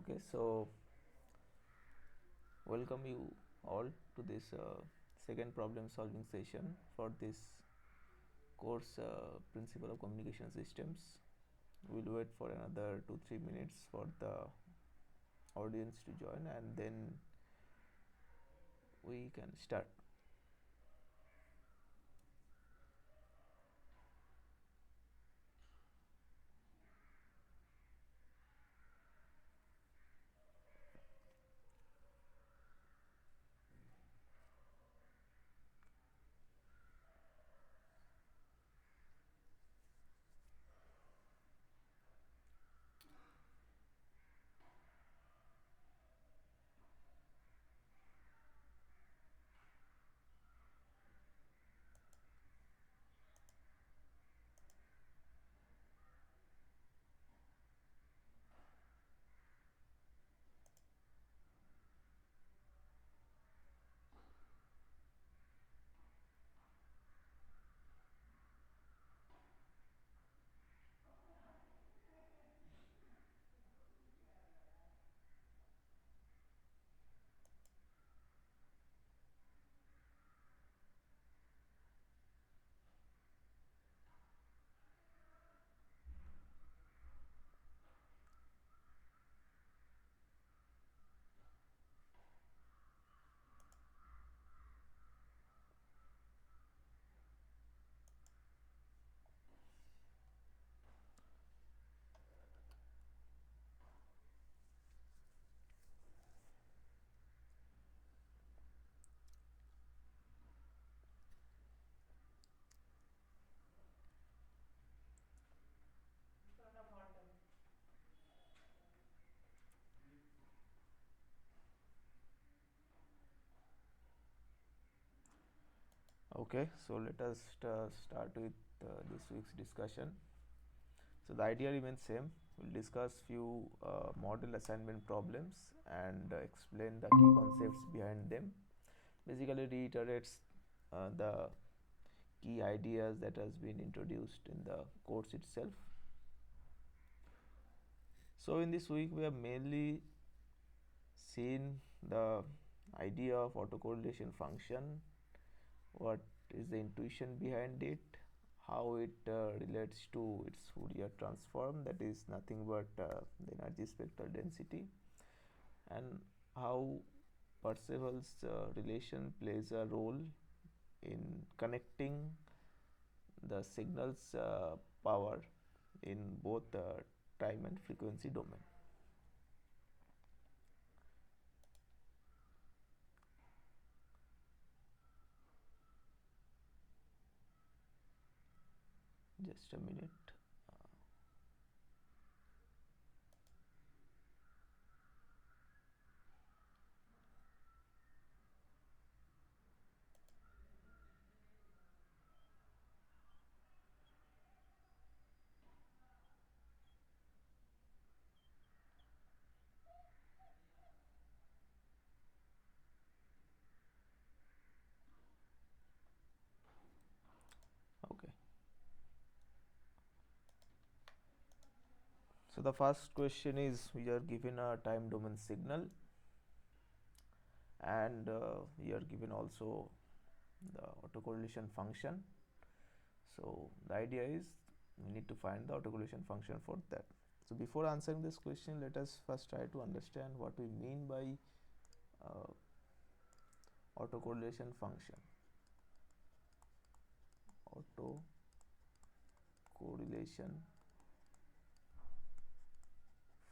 Okay, so welcome you all to this second problem solving session for this course Principle of Communication Systems. We'll wait for another 2-3 minutes for the audience to join and then we can start. Okay, so let us start with this week's discussion. So the idea remains same. We'll discuss few model assignment problems and explain the key concepts behind them. Basically reiterates the key ideas that has been introduced in the course itself. So in this week we have mainly seen the idea of autocorrelation function, what is the intuition behind it, how it relates to its Fourier transform, that is nothing but the energy spectral density, and how Parseval's relation plays a role in connecting the signal's power in both time and frequency domain. Just a minute. Okay. So the first question is, we are given a time domain signal and we are given also the autocorrelation function. So the idea is we need to find the autocorrelation function for that. So before answering this question, let us first try to understand what we mean by uh, autocorrelation function. Autocorrelation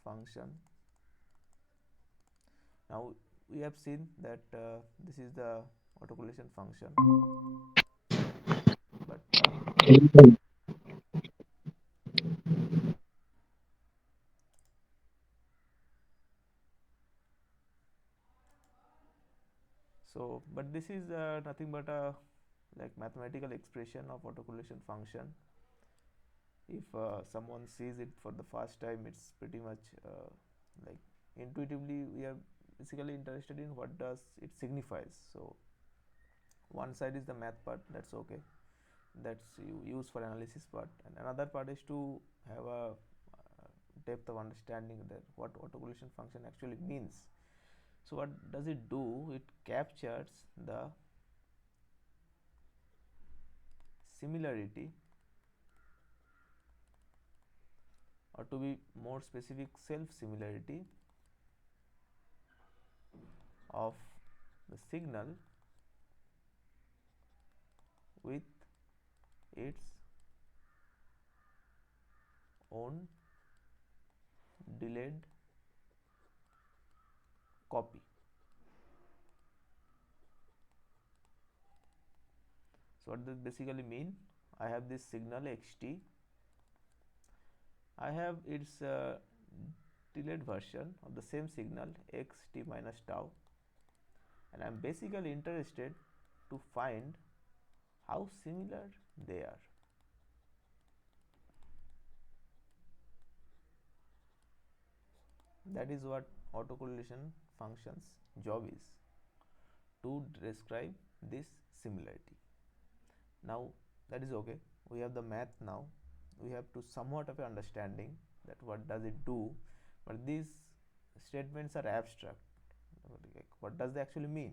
function. Now we have seen that this is the autocorrelation function, but but this is nothing but a like mathematical expression of autocorrelation function. If someone sees it for the first time, it's pretty much like intuitively we are basically interested in what does it signifies. So one side is the math part, that's okay, that's you use for analysis part, and another part is to have a depth of understanding that what autocorrelation function actually means. So what does it do? It captures the similarity, or to be more specific, self similarity of the signal with its own delayed copy. So what does basically mean? I have this signal xt, I have its delayed version of the same signal xt minus tau, and I am basically interested to find how similar they are. That is what autocorrelation function's job is, to describe this similarity. Now that is okay, we have the math now, we have to somewhat of an understanding that what does it do, but these statements are abstract. What does they actually mean?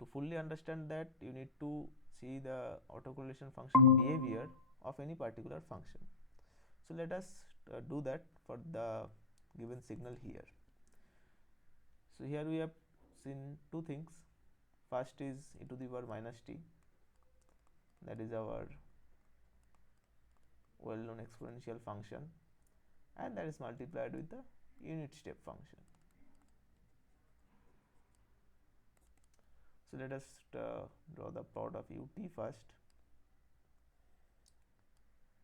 To fully understand that, you need to see the autocorrelation function behavior of any particular function. So let us do that for the given signal here. So here we have seen two things. First is e to the power minus t, that is our well known exponential function, and that is multiplied with the unit step function. So let us draw the plot of ut first.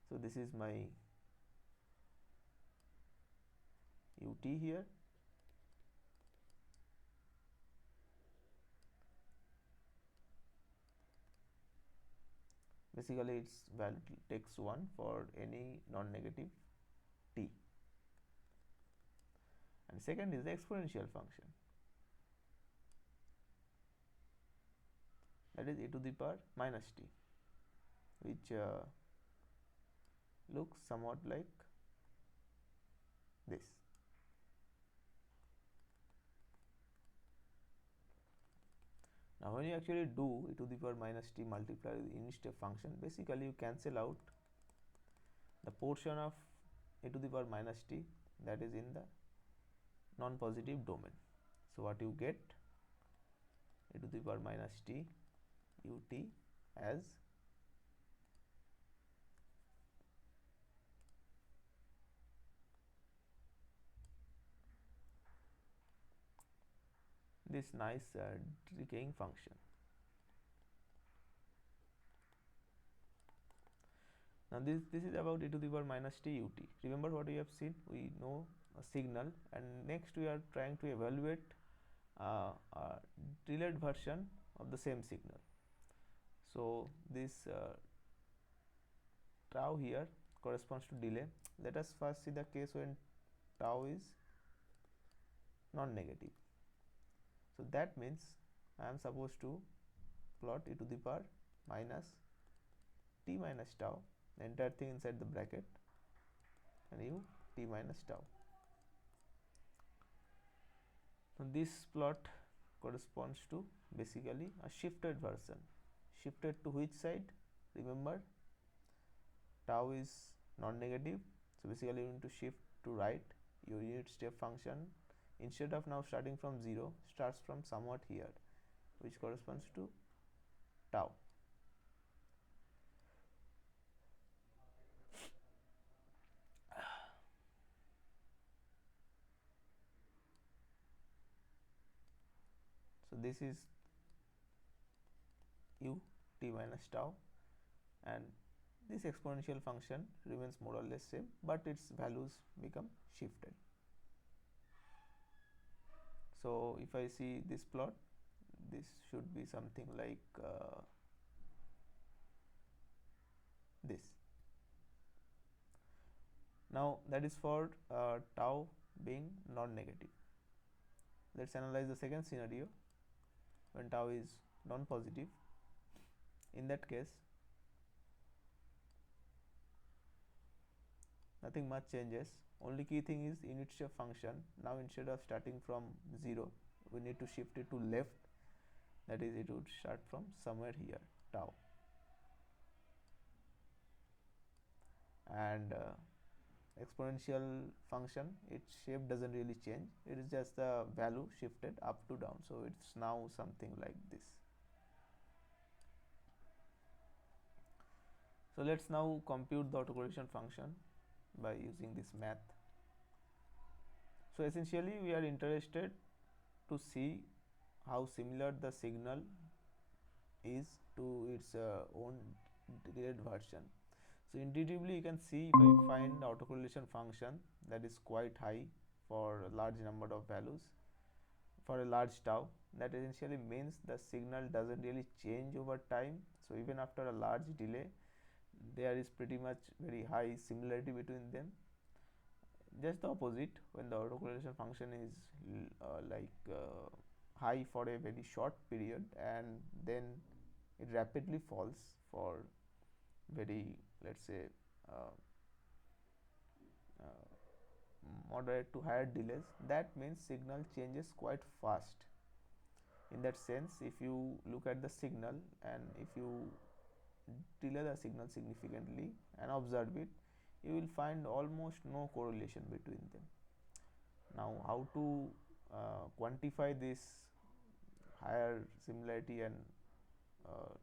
So this is my ut here. Basically its value takes 1 for any non-negative t, and second is the exponential function, that is e to the power minus t, which looks somewhat like this. Now when you actually do e to the power minus t multiplied with the unit step function, basically you cancel out the portion of e to the power minus t that is in the non-positive domain. So what you get, e to the power minus t ut as this nice decaying function. Now this is about e to the power minus t ut. Remember what we have seen? We know a signal, and next we are trying to evaluate a delayed version of the same signal. So this tau here corresponds to delay. Let us first see the case when tau is non-negative. So that means I am supposed to plot e to the power minus t minus tau, the entire thing inside the bracket, and u t minus tau. So this plot corresponds to basically a shifted version. Shifted to which side? Remember, tau is non-negative, so basically you need to shift to right. Your unit step function, instead of now starting from 0, starts from somewhat here, which corresponds to tau. So this is u t minus tau, and this exponential function remains more or less same, but its values become shifted. So if I see this plot, this should be something like this. Now that is for tau being non-negative. Let's analyze the second scenario when tau is non-positive. In that case, nothing much changes. Only key thing is unit step function. Now instead of starting from 0, we need to shift it to left, that is it would start from somewhere here, tau. And exponential function, its shape doesn't really change, it is just the value shifted up to down, so it's now something like this. So let's now compute the autocorrelation function by using this math. So essentially we are interested to see how similar the signal is to its own delayed version. So intuitively you can see, if I find autocorrelation function that is quite high for a large number of values for a large tau, that essentially means the signal doesn't really change over time. So even after a large delay, there is pretty much very high similarity between them. Just the opposite, when the autocorrelation function is high for a very short period and then it rapidly falls for very, let's say, uh, uh, moderate to higher delays, that means signal changes quite fast. In that sense, if you look at the signal and if you delay the signal significantly and observe it, you will find almost no correlation between them. Now how to quantify this higher similarity and uh,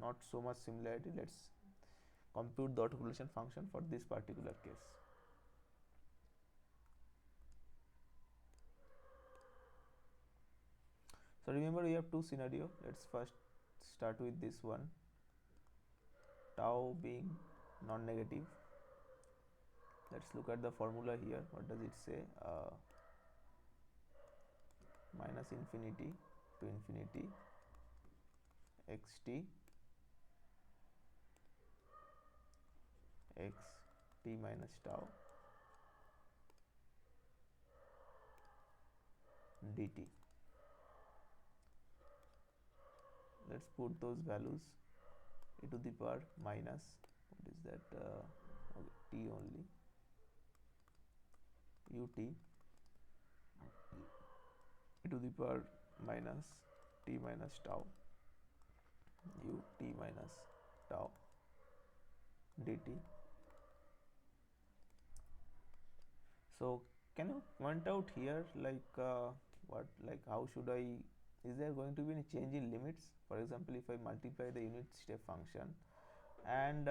not so much similarity, let's compute the autocorrelation function for this particular case. So remember, we have two scenarios. Let's first start with this one, tau being non-negative. Let's look at the formula here. What does it say? Minus infinity to infinity xt x t minus tau dt. Let's put those values, e to the power minus, what is that, okay, t only, ut e to the power minus t minus tau ut minus tau dt. So can you point out here, how should I, is there going to be any change in limits? For example, if I multiply the unit step function and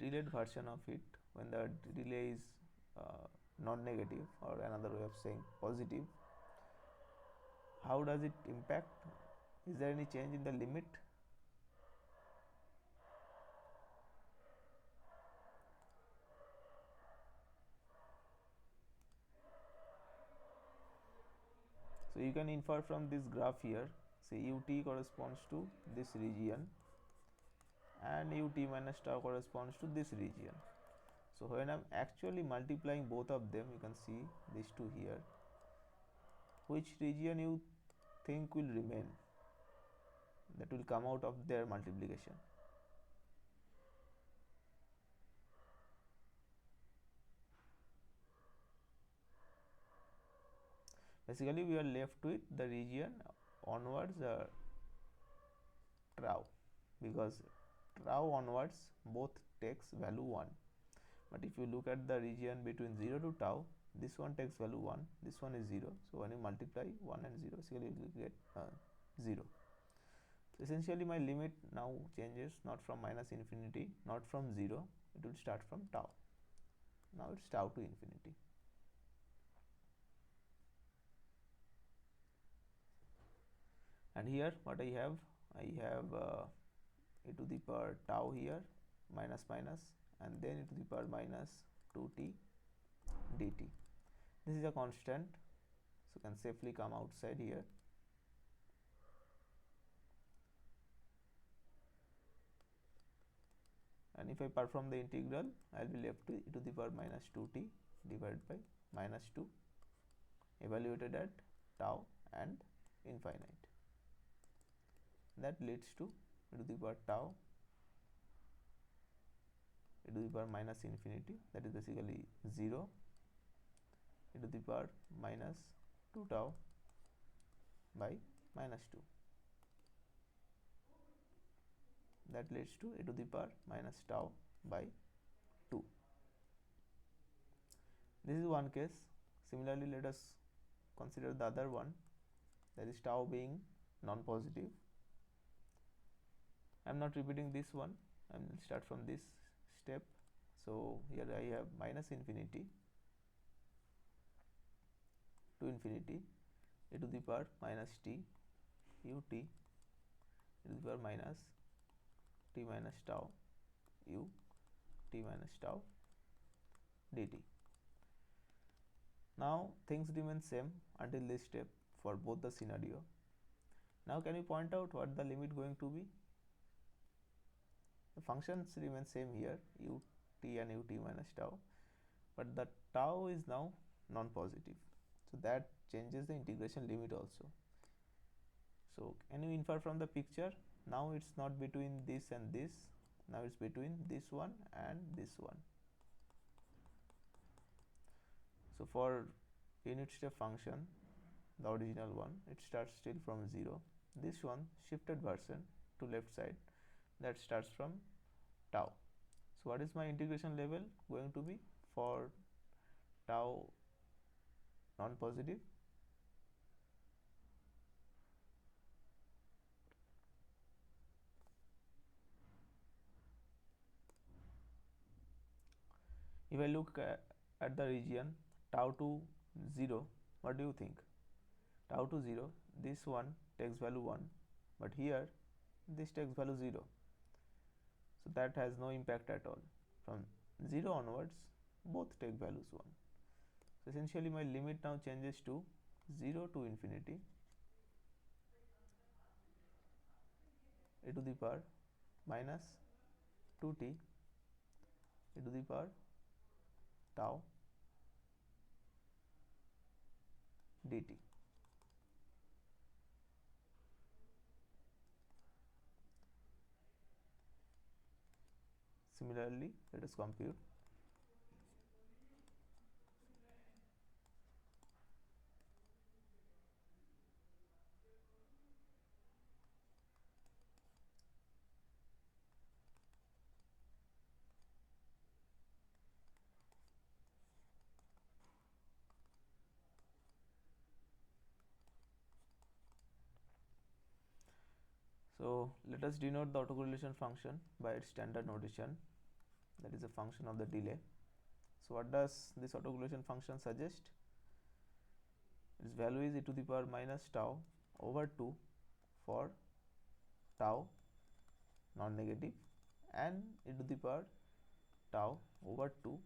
delayed version of it, when the delay is non-negative, or another way of saying positive, how does it impact? Is there any change in the limit? So you can infer from this graph here, say ut corresponds to this region and ut minus tau corresponds to this region. So when I'm actually multiplying both of them, you can see these two here, which region you think will remain, that will come out of their multiplication? Basically we are left with the region onwards tau, because tau onwards both takes value 1. But if you look at the region between 0 to tau, this one takes value 1, this one is 0. So when you multiply 1 and 0, basically you will get 0. So essentially my limit now changes, not from minus infinity, not from 0, it will start from tau. Now it's tau to infinity. And here what I have e to the power tau here, minus minus, and then e to the power minus 2t dt. This is a constant, so can safely come outside here. And if I perform the integral, I will be left with e to the power minus 2t divided by minus 2 evaluated at tau and infinite. That leads to e to the power tau e to the power minus infinity, that is basically 0, e to the power minus 2 tau by minus 2, that leads to e to the power minus tau by 2. This is one case. Similarly, let us consider the other one, that is tau being non-positive. I am not repeating this one, I will start from this step. So here I have minus infinity to infinity e to the power minus t ut e to the power minus t minus tau u t minus tau dt. Now things remain same until this step for both the scenario. Now can you point out what the limit going to be? The functions remain same here, ut and ut minus tau, but the tau is now non-positive, so that changes the integration limit also. So can you infer from the picture? Now it's not between this and this, now it's between this one and this one. So for unit step function, the original one, it starts still from 0. This one, shifted version to left side, that starts from tau. So what is my integration level going to be for tau non-positive? If I look at the region tau to 0, what do you think? Tau to 0, this one takes value 1, but here this takes value 0, so that has no impact at all. From 0 onwards, both take values 1. So essentially my limit now changes to 0 to infinity e to the power minus 2t e to the power tau dt. Similarly, let us compute. So let us denote the autocorrelation function by its standard notation, that is a function of the delay. So what does this autocorrelation function suggest? Its value is e to the power minus tau over 2 for tau non-negative and e to the power tau over 2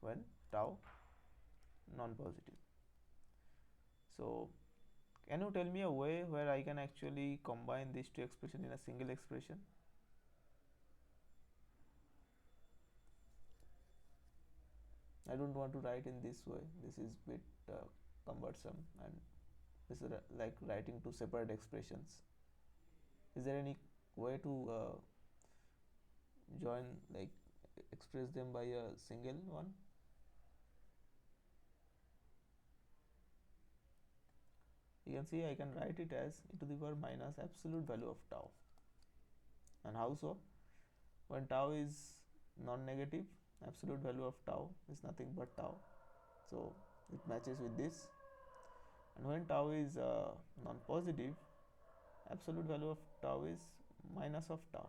when tau non-positive. So can you tell me a way where I can actually combine these two expressions in a single expression? I don't want to write in this way, this is bit cumbersome, and this is like writing two separate expressions. Is there any way to join, like express them by a single one? You can see I can write it as e to the power minus absolute value of tau. And how so? When tau is non-negative, absolute value of tau is nothing but tau, so it matches with this. And when tau is non-positive, absolute value of tau is minus of tau.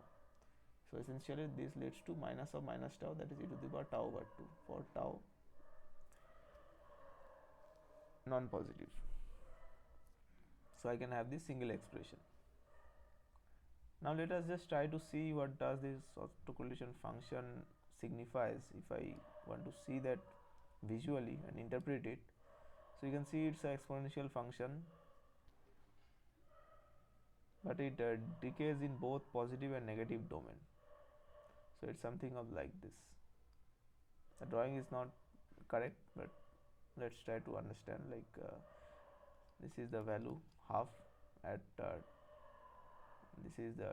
So essentially this leads to minus of minus tau, that is e to the power tau over 2 for tau non-positive. So I can have this single expression. Now let us just try to see what does this autocorrelation function signifies if I want to see that visually and interpret it. So you can see it's an exponential function, but it decays in both positive and negative domain. So it's something of like this. The drawing is not correct, but let's try to understand. Like this is the value half at this is the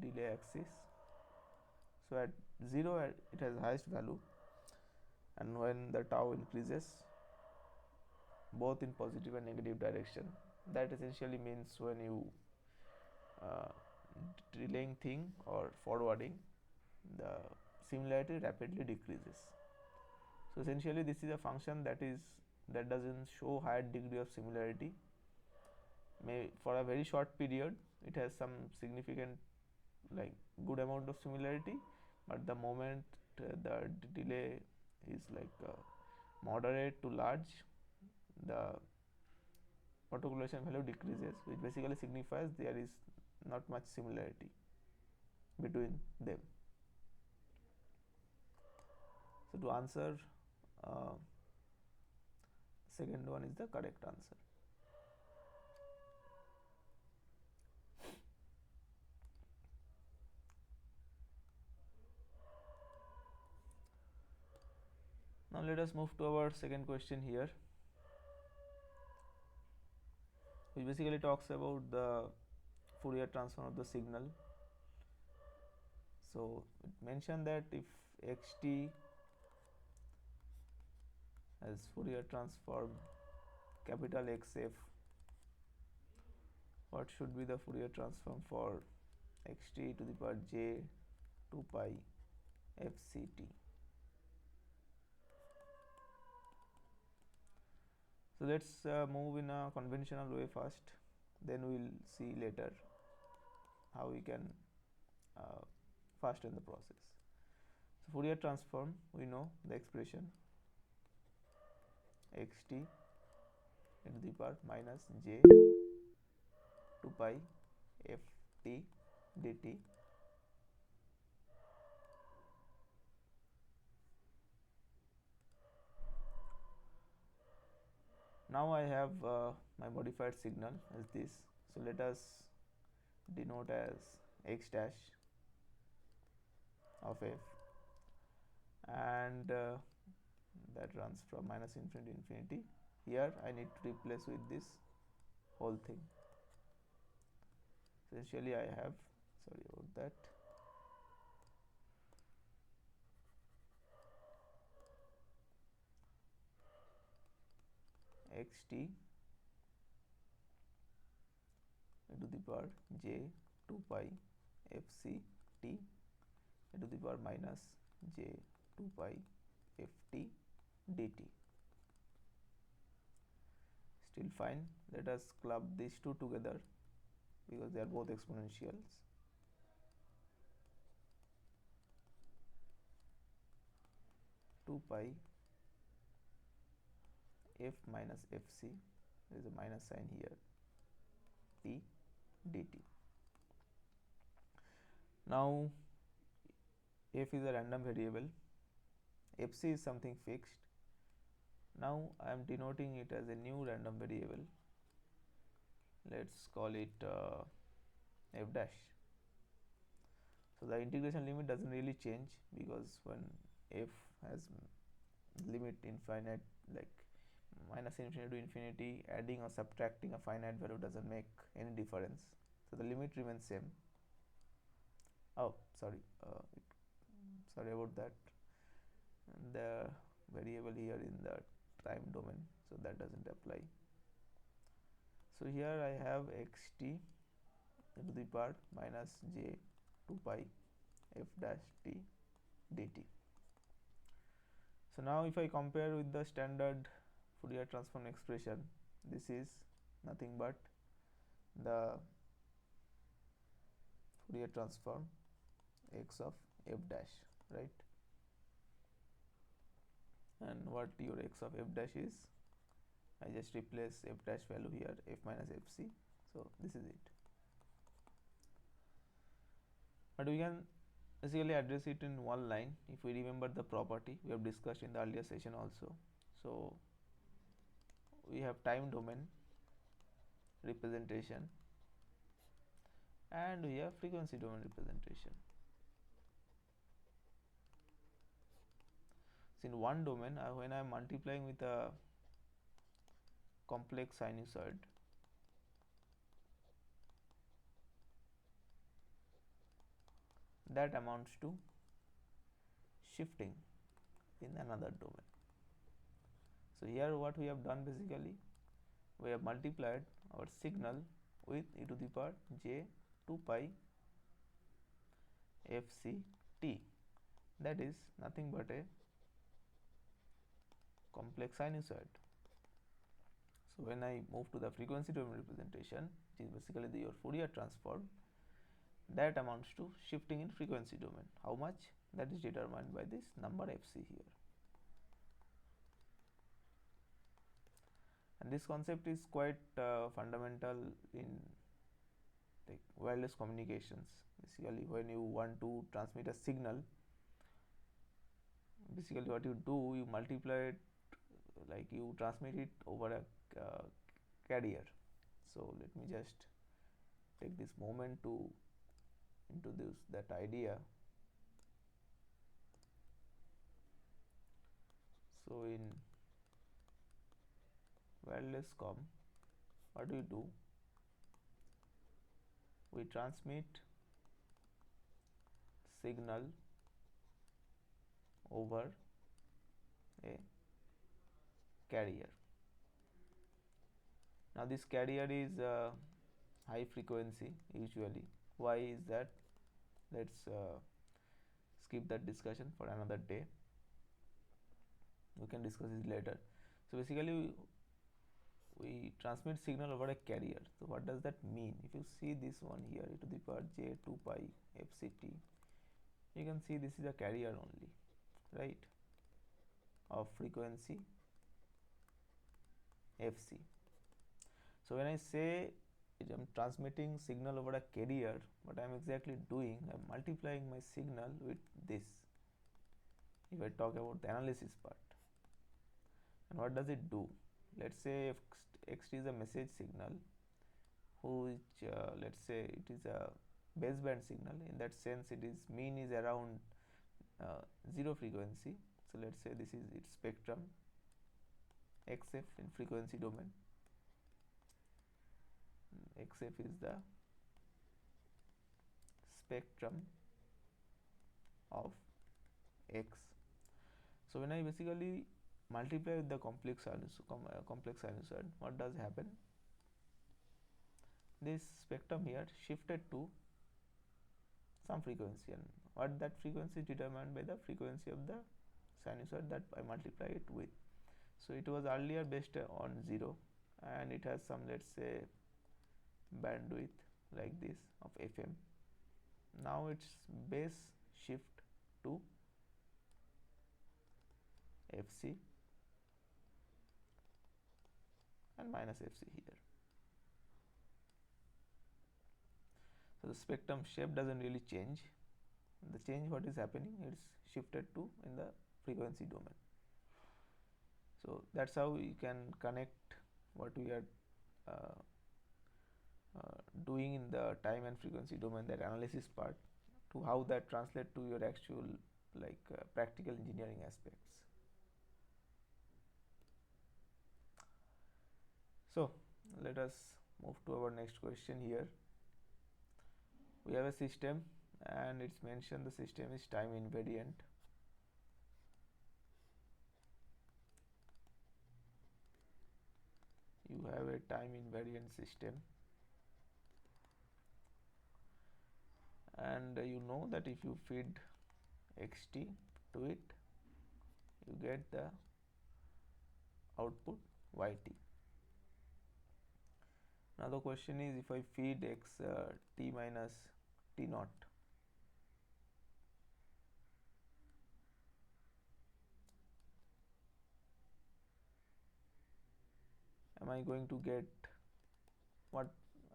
delay axis. So at 0 it has highest value, and when the tau increases both in positive and negative direction, that essentially means when you uh, delaying thing or forwarding, the similarity rapidly decreases. So essentially this is a function that doesn't show higher degree of similarity. May for a very short period it has some significant, like good amount of similarity, but the moment the delay is like moderate to large, the autocorrelation value decreases, which basically signifies there is not much similarity between them. So to answer, uh, second one is the correct answer. Now let us move to our second question here, which basically talks about the Fourier transform of the signal. So it mentioned that if xt has Fourier transform capital Xf, what should be the Fourier transform for xt to the power j 2 pi fct? So let's move in a conventional way first, then we'll see later how we can fasten the process. So Fourier transform, we know the expression xt e to the power minus j 2 pi ft dt. Now I have my modified signal as this, so let us denote as x dash of f, and that runs from minus infinity to infinity. Here I need to replace with this whole thing. Essentially I have, sorry about that, xt e to the power j 2 pi fct e to the power minus j 2 pi ft dt. Still fine. Let us club these two together because they are both exponentials. Two pi f minus fc, there is a minus sign here, t dt. Now f is a random variable, fc is something fixed. Now I am denoting it as a new random variable. Let's call it f dash. So the integration limit doesn't really change, because when f has limit infinite, like minus infinity to infinity, adding or subtracting a finite value doesn't make any difference, so the limit remains same. Oh, sorry, sorry about that, the variable here in the time domain, so that doesn't apply. So here I have xt to the power minus j 2 pi f dash t dt. So now if I compare with the standard Fourier transform expression, this is nothing but the Fourier transform x of f dash, right? And what your x of f dash is, I just replace f dash value here, f minus fc, so this is it. But we can basically address it in one line if we remember the property we have discussed in the earlier session also. So we have time domain representation and we have frequency domain representation. So in one domain, when I am multiplying with a complex sinusoid, that amounts to shifting in another domain. So here what we have done, basically we have multiplied our signal with e to the power j 2 pi fct, that is nothing but a complex sinusoid. So when I move to the frequency domain representation, which is basically your Fourier transform, that amounts to shifting in frequency domain. How much? That is determined by this number fc here. And this concept is quite fundamental in like wireless communications. Basically when you want to transmit a signal, basically what you do, you multiply it, like you transmit it over a carrier. So let me just take this moment to introduce that idea. So in wireless com, what do we do? We transmit signal over a carrier. Now this carrier is high frequency usually. Why is that? Let's skip that discussion for another day. We can discuss it later. So basically we transmit signal over a carrier. So what does that mean? If you see this one here, e to the power j 2 pi fct, you can see this is a carrier only, right, of frequency fc. So when I say I'm transmitting signal over a carrier, what I am exactly doing, I am multiplying my signal with this, if I talk about the analysis part. And what does it do? Let's say if xt is a message signal, which let's say it is a baseband signal. In that sense, it is mean is around 0 frequency. So let's say this is its spectrum xf in frequency domain. xf is the spectrum of x. So when I basically multiply with the complex sinusoid, what does happen? This spectrum here shifted to some frequency, and what that frequency is determined by the frequency of the sinusoid that I multiply it with. So it was earlier based on 0, and it has some, let's say, bandwidth like this of fm. Now its base shift to fc and minus fc here. So the spectrum shape doesn't really change. The change what is happening, it's shifted to in the frequency domain. So that's how you can connect what we are doing in the time and frequency domain, that analysis part, to how that translate to your actual practical engineering aspects. So let us move to our next question here. We have a system, and it's mentioned the system is time invariant. You have a time invariant system, and you know that if you feed xt to it, you get the output yt. Now the question is, if I feed x t minus t naught, am I going to get what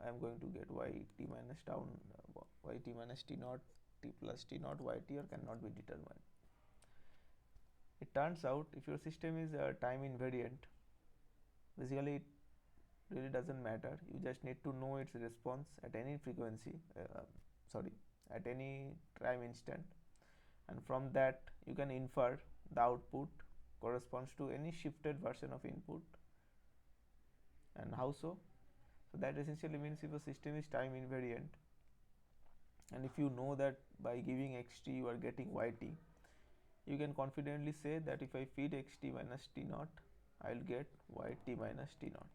I am going to get? Yt minus down yt minus t naught, t plus t naught yt, or cannot be determined. It turns out if your system is time invariant, basically it really doesn't matter. You just need to know its response at any frequency, at any time instant, and from that you can infer the output corresponds to any shifted version of input. And how so? So that essentially means if a system is time invariant, and if you know that by giving xt you are getting yt, you can confidently say that if I feed xt minus t naught, I will get yt minus t naught.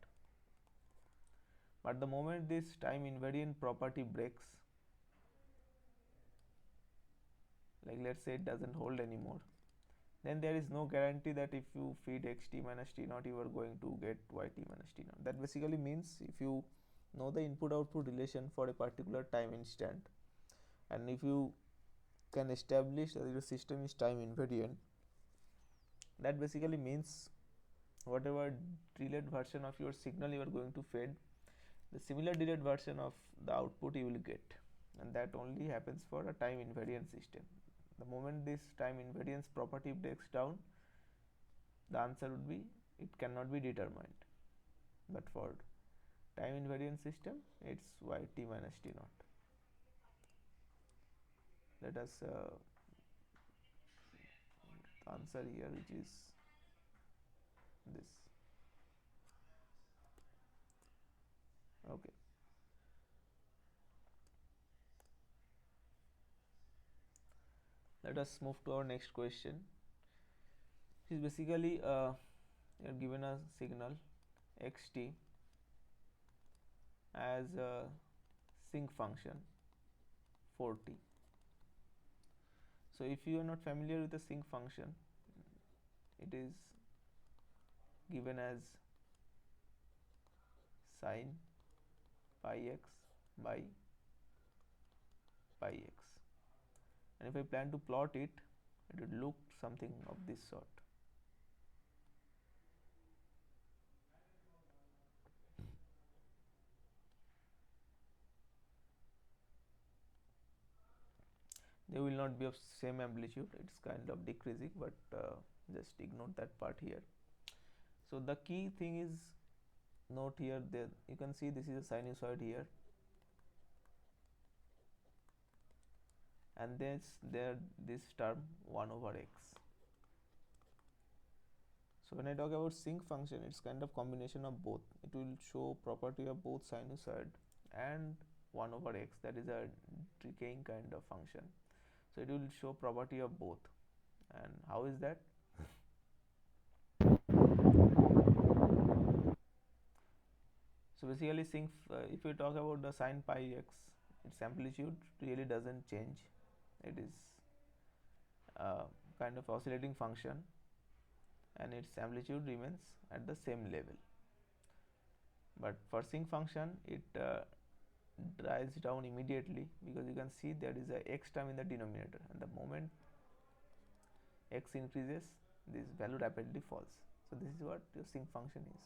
But the moment this time invariant property breaks, like let's say it doesn't hold anymore, then there is no guarantee that if you feed xt minus t naught, you are going to get yt minus t naught. That basically means if you know the input output relation for a particular time instant, and if you can establish that your system is time invariant, that basically means whatever delayed version of your signal you are going to feed, the similar delayed version of the output you will get, and that only happens for a time invariant system. The moment this time invariance property breaks down, the answer would be it cannot be determined. But for time invariant system, it's yt minus t naught. Let us answer here, which is this. Okay. Let us move to our next question. This is basically you are given a signal xt as a sinc function 4t. So if you are not familiar with the sinc function, it is given as sine pi x by pi x, and if I plan to plot it, it would look something of this sort. They will not be of same amplitude, it's kind of decreasing, but just ignore that part here. So the key thing is, note here that you can see this is a sinusoid here, and this term 1 over x. So when I talk about sinc function, it's kind of combination of both. It will show property of both sinusoid and 1 over x, that is a decaying kind of function. So it will show property of both. And how is that? So basically sinc, if you talk about the sine pi x, its amplitude really doesn't change. It is kind of oscillating function, and its amplitude remains at the same level. But for sinc function, it drives down immediately, because you can see there is a x term in the denominator, and the moment x increases, this value rapidly falls. So this is what your sinc function is.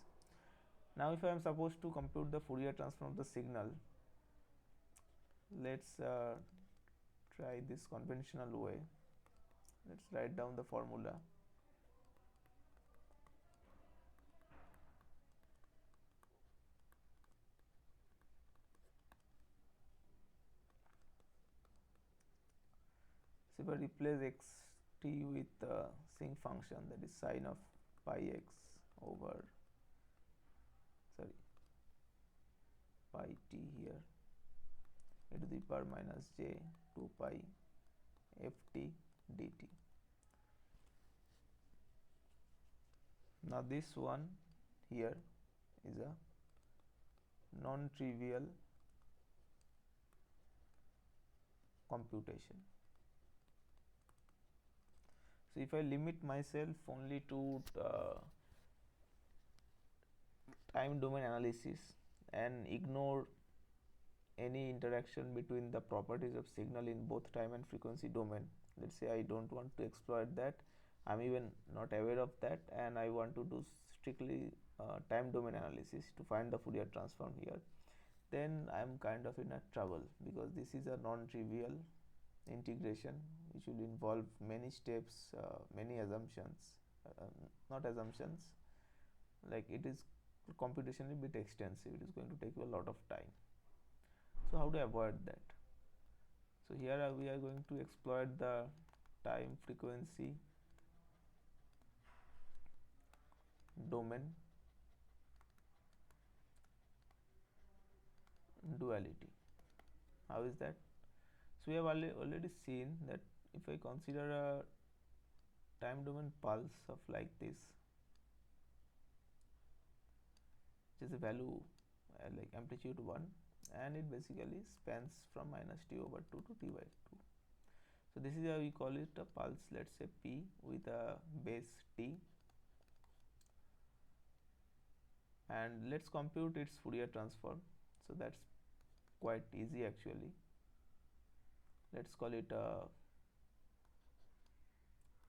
Now if I am supposed to compute the Fourier transform of the signal, let's try this conventional way. Let's write down the formula. So if I replace xt with sinc function, that is sine of pi x over pi t here, e to the power minus j 2 pi ft dt. Now this one here is a non-trivial computation. So if I limit myself only to time domain analysis and ignore any interaction between the properties of signal in both time and frequency domain, let's say I don't want to exploit that, I'm even not aware of that, and I want to do strictly time domain analysis to find the Fourier transform here, then I'm kind of in a trouble, because this is a non-trivial integration which will involve many steps, many assumptions, not assumptions, like it is computationally bit extensive, it is going to take you a lot of time. So how to avoid that? So here we are going to exploit the time frequency domain duality. How is that? So we have already seen that if I consider a time domain pulse of like this, which is a value like amplitude 1, and it basically spans from minus t over 2 to t by 2. So this is how we call it a pulse, let's say p with a base t, and let's compute its Fourier transform. So that's quite easy actually. Let's call it a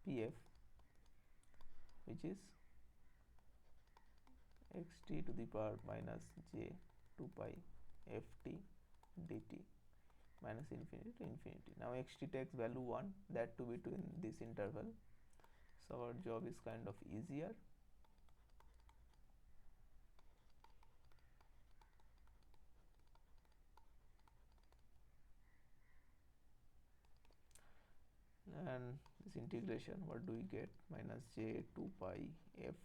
pf, which is xt to the power minus j 2 pi ft dt minus infinity to infinity. Now xt takes value 1, that to be in this interval, so our job is kind of easier. And this integration, what do we get? Minus j 2 pi f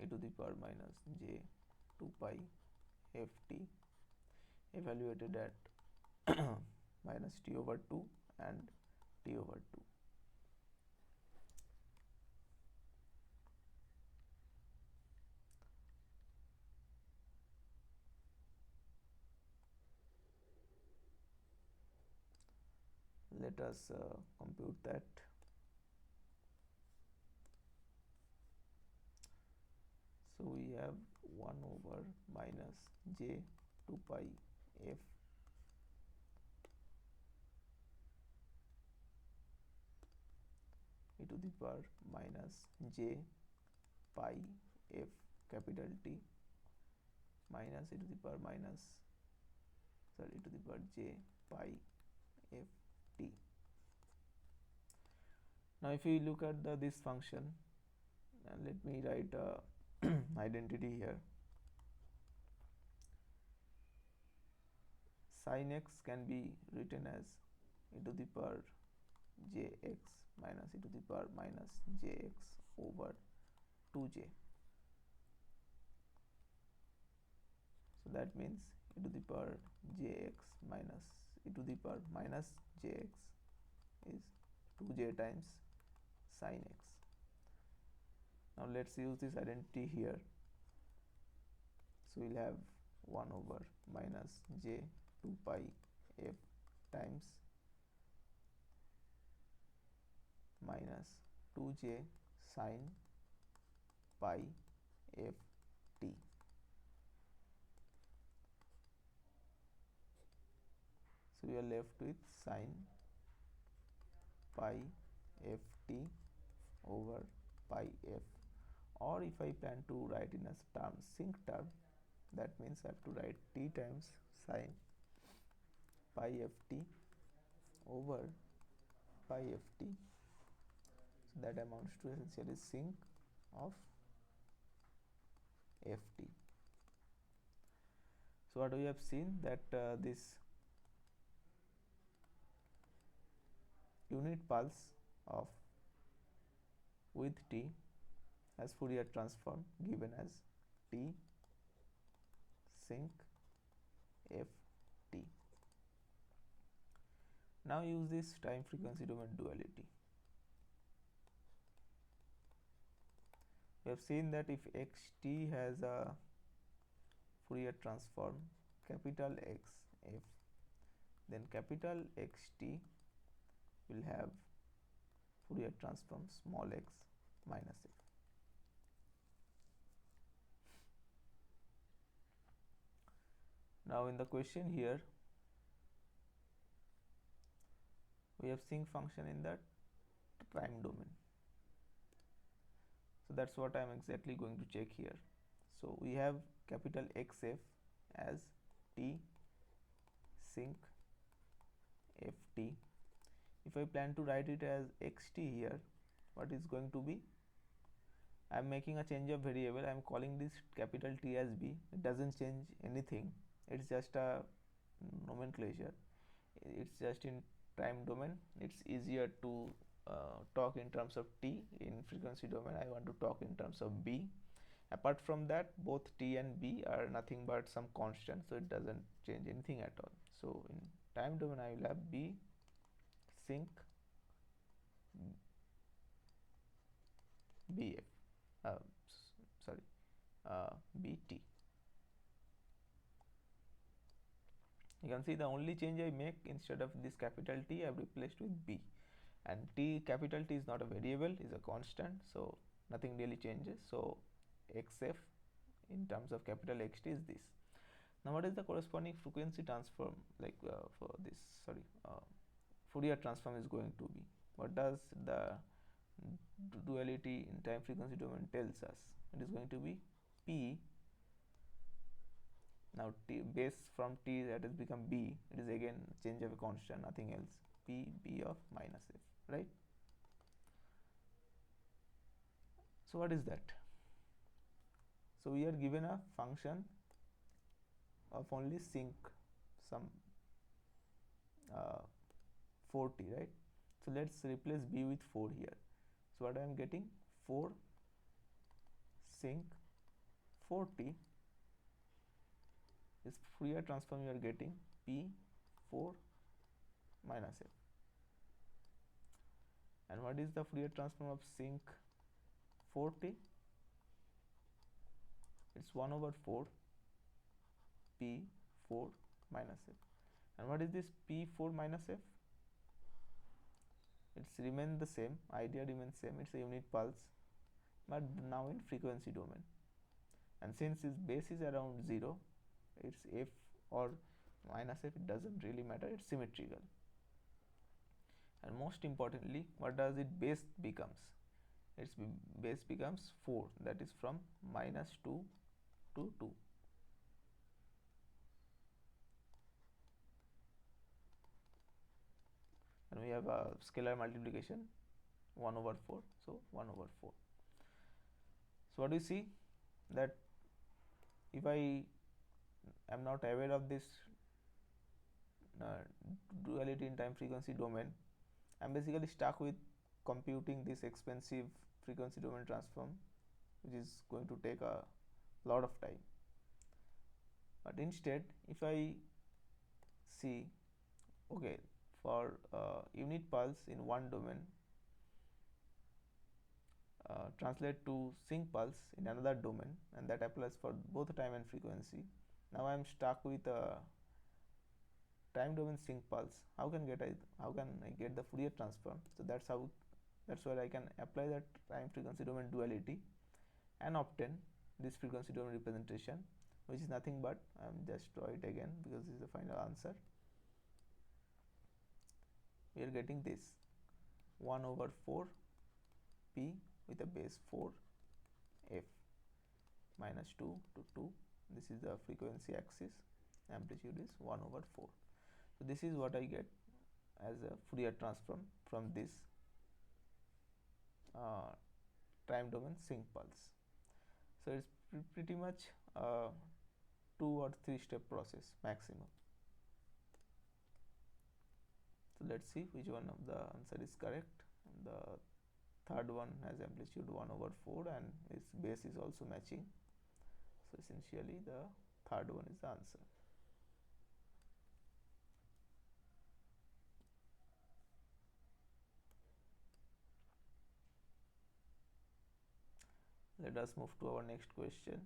a to the power minus j 2 pi ft evaluated at minus t over 2 and t over 2. Let us compute that. So we have 1 over minus j 2 pi f e to the power minus j pi f capital T minus e to the power minus, sorry, e to the power j pi f t. Now if we look at this function, and let me write a identity here. Sin x can be written as e to the power jx minus e to the power minus jx over 2j. So that means e to the power jx minus e to the power minus jx is 2j times sin x. Now let's use this identity here. So we'll have 1 over minus j 2 pi f times minus 2j sin pi f t. So we are left with sin pi f t over pi f, or if I plan to write in a term sinc term, that means I have to write t times sin pi f t over pi f t. So that amounts to essentially sinc of f t. So what we have seen that this unit pulse of with t has Fourier transform given as t sinc f t. Now use this time frequency domain duality. We have seen that if xt has a Fourier transform capital X f, then capital xt will have Fourier transform small x minus f. Now in the question here, we have sinc function in the time domain. So that's what I am exactly going to check here. So we have capital XF as t sinc ft. If I plan to write it as xt here, what is going to be? I am making a change of variable. I am calling this capital T as b. It doesn't change anything. It's just a nomenclature. It's just in time domain. It's easier to talk in terms of t. In frequency domain, I want to talk in terms of b. Apart from that, both t and b are nothing but some constant, so it doesn't change anything at all. So in time domain, I will have b sinc BF, sorry, BT. You can see the only change I make, instead of this capital T, I have replaced with B, and T, capital T is not a variable, is a constant, so nothing really changes. So XF in terms of capital XT is this. Now what is the corresponding frequency transform, like for this, sorry, Fourier transform is going to be? What does the duality in time frequency domain tells us? It is going to be P. Now T base from T that has become B, it is again change of a constant, nothing else, P B of minus F, right? So what is that? So we are given a function of only sinc some 4t, right? So let's replace B with 4 here. So what I am getting, 4 sinc 4t is Fourier transform you are getting P 4 minus F. And what is the Fourier transform of sinc 4t? It's 1 over 4 P 4 minus F. And what is this P 4 minus F? It's remain the same, idea remains same, it's a unit pulse, but now in frequency domain. And since its base is around 0, it's F or minus F, it doesn't really matter, it's symmetrical. And most importantly, what does it base becomes? Its base becomes 4, that is from minus 2 to 2. And we have a scalar multiplication 1 over 4, so 1 over 4. So what do you see, that if I am not aware of this duality in time frequency domain, I am basically stuck with computing this expensive frequency domain transform, which is going to take a lot of time. But instead, if I see, okay, for unit pulse in one domain, translate to sinc pulse in another domain, and that applies for both time and frequency. Now I am stuck with a time domain sinc pulse. How can I get the Fourier transform? So that's where I can apply that time frequency domain duality and obtain this frequency domain representation, which is nothing but, I am just draw it again because this is the final answer. We are getting this 1 over 4 P with a base 4 F minus 2 to 2. This is the frequency axis, amplitude is 1 over 4. So this is what I get as a Fourier transform from this time domain sinc pulse. So it's pretty much 2 or 3 step process maximum. So let's see which one of the answer is correct. The third one has amplitude 1 over 4 and its base is also matching. So essentially the third one is the answer. Let us move to our next question.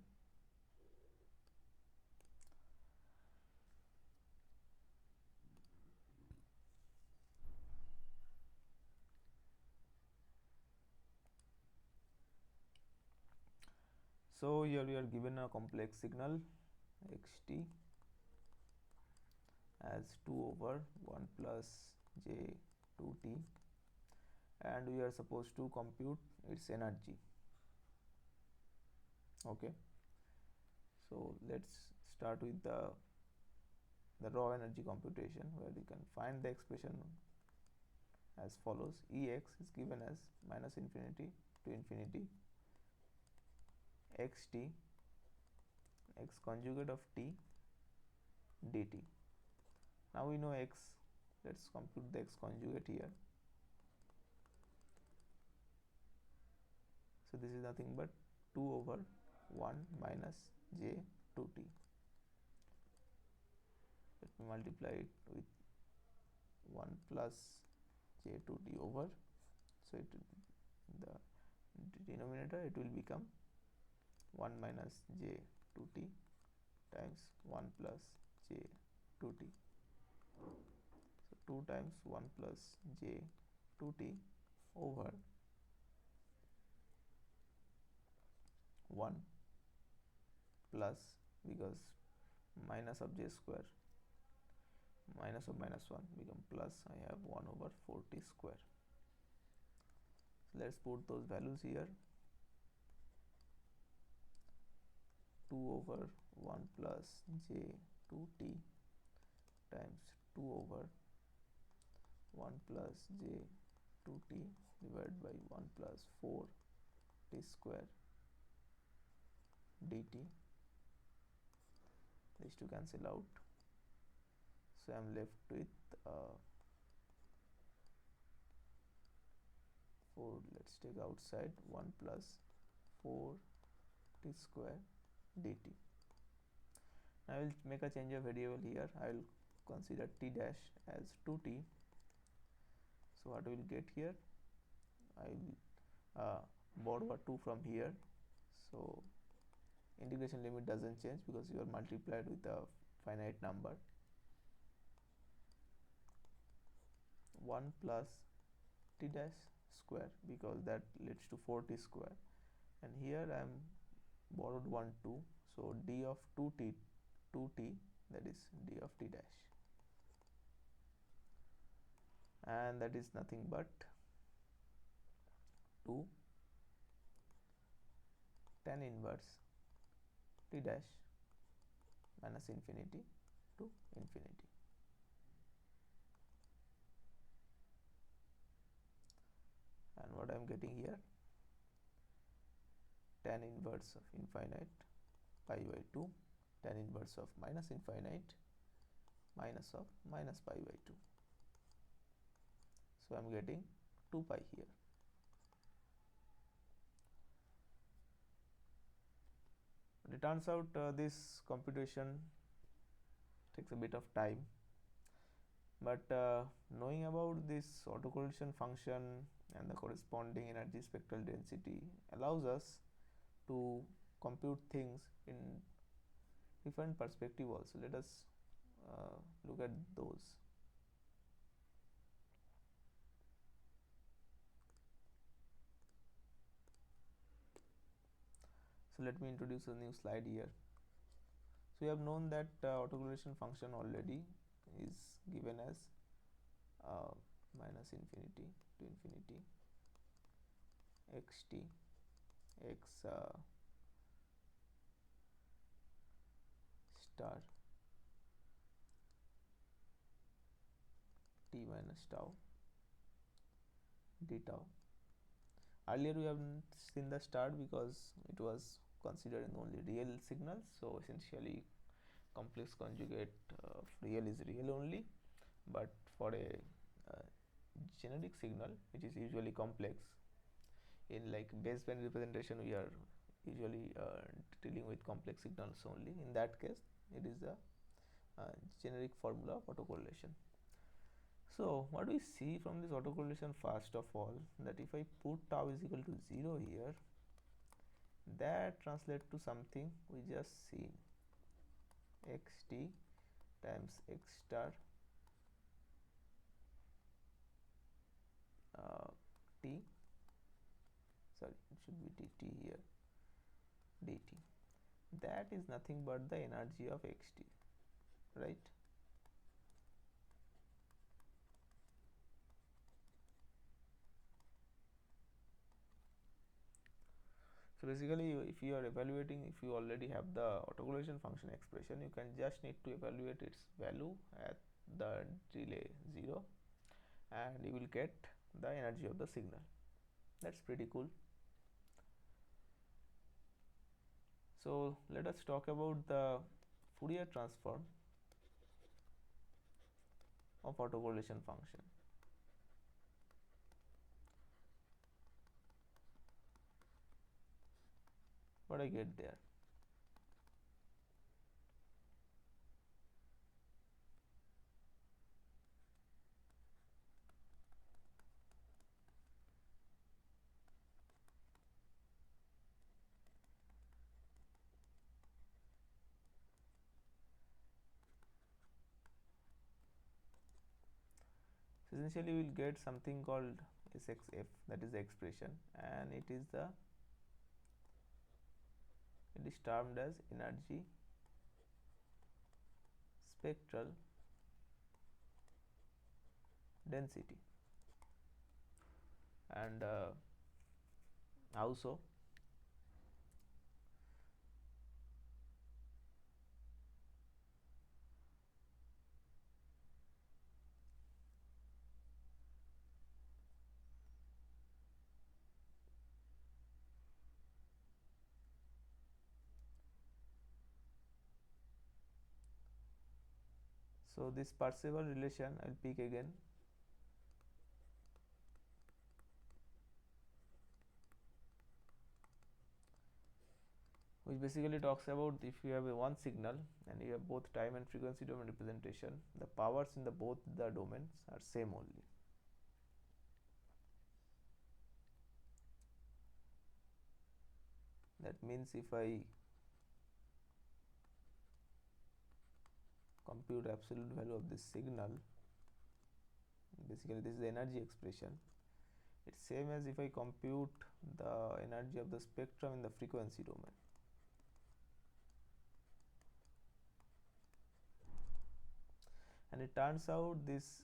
So here we are given a complex signal xt as 2 over 1 plus j 2t, and we are supposed to compute its energy. Okay, so let's start with the raw energy computation, where we can find the expression as follows. Ex is given as minus infinity to infinity xt x conjugate of t dt. Now we know x, let's compute the x conjugate here. So this is nothing but 2 over 1 minus j 2t. Let me multiply it with 1 plus j 2t over, So the denominator it will become 1 minus j 2t times 1 plus j 2t. So 2 times 1 plus j 2t over 1 plus, because minus of j square, minus of minus 1 become plus, I have 1 over 4t square. So let's put those values here. 2 over 1 plus j 2t times 2 over 1 plus j 2t divided by 1 plus 4t square dt. These two cancel out, so I am left with 4, let's take outside, 1 plus 4t square dt. I will make a change of variable here. I will consider t dash as 2t. So what we will get here, I will borrow a 2 from here, so integration limit doesn't change because you are multiplied with a finite number. 1 plus t dash square, because that leads to 4t square, and here I am borrowed 1 2, so d of 2t that is d of t dash, and that is nothing but 2 tan inverse t dash minus infinity to infinity. And what I am getting here, tan inverse of infinite pi by 2, tan inverse of minus infinite minus of minus pi by 2. So I am getting 2 pi here. But it turns out this computation takes a bit of time, but knowing about this autocorrelation function and the corresponding energy spectral density allows us to compute things in different perspective also. Let us look at those. So let me introduce a new slide here. So we have known that autocorrelation function already is given as minus infinity to infinity xt x star t minus tau d tau. Earlier we have seen the star because it was considered in only real signals, so essentially complex conjugate of real is real only, but for a generic signal which is usually complex, in like baseband representation we are usually dealing with complex signals only. In that case it is a generic formula of autocorrelation. So what we see from this autocorrelation, first of all, that if I put tau is equal to 0 here, that translates to something we just seen, xt times x star t, sorry it should be dt here, dt. That is nothing but the energy of xt, right? So basically if you are evaluating, if you already have the autocorrelation function expression, you can just need to evaluate its value at the delay 0 and you will get the energy of the signal. That's pretty cool. So let us talk about the Fourier transform of autocorrelation function. What I get there? essentially we will get something called Sxf, that is the expression, and it is termed as energy spectral density. And how so? So this Parseval relation I will pick again. Which basically talks about if you have a one signal and you have both time and frequency domain representation, the powers in the both the domains are same only. That means if I compute absolute value of this signal, basically this is the energy expression, it's same as if I compute the energy of the spectrum in the frequency domain. And it turns out this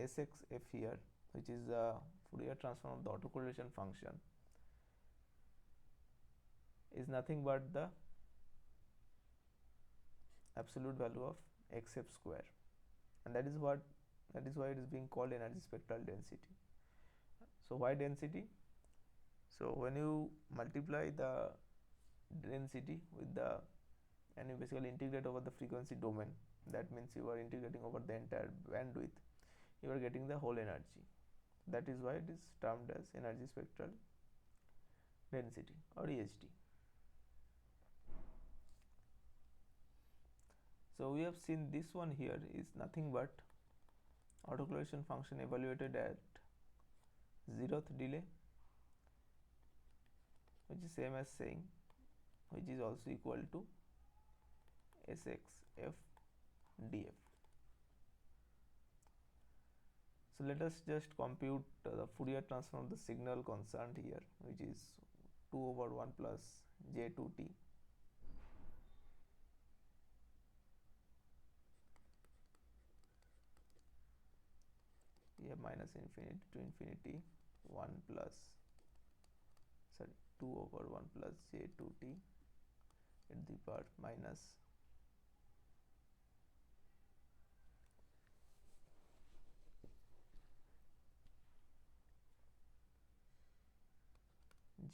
Sxf here, which is the Fourier transform of the autocorrelation function, is nothing but the absolute value of xf square, and that is why it is being called energy spectral density. So why density? So when you multiply the density with the, and you basically integrate over the frequency domain, that means you are integrating over the entire bandwidth, you are getting the whole energy. That is why it is termed as energy spectral density or ESD. So we have seen this one here is nothing but autocorrelation function evaluated at 0th delay, which is same as saying, which is also equal to Sxf df. So let us just compute the Fourier transform of the signal concerned here, which is 2 over 1 plus j2t. We have minus infinity to infinity 1 plus, sorry, 2 over 1 plus j2t at the power minus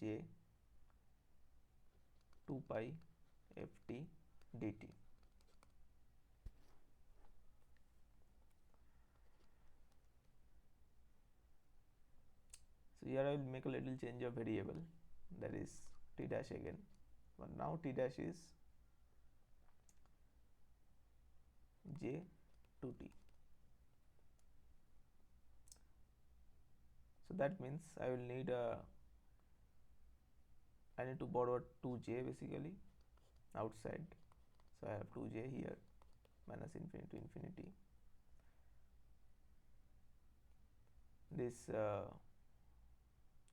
j 2 pi ft dt. So here I will make a little change of variable, that is t dash again, but now t dash is j 2t. So that means I will need I need to borrow 2j basically outside. So I have 2j here, minus infinity to infinity. This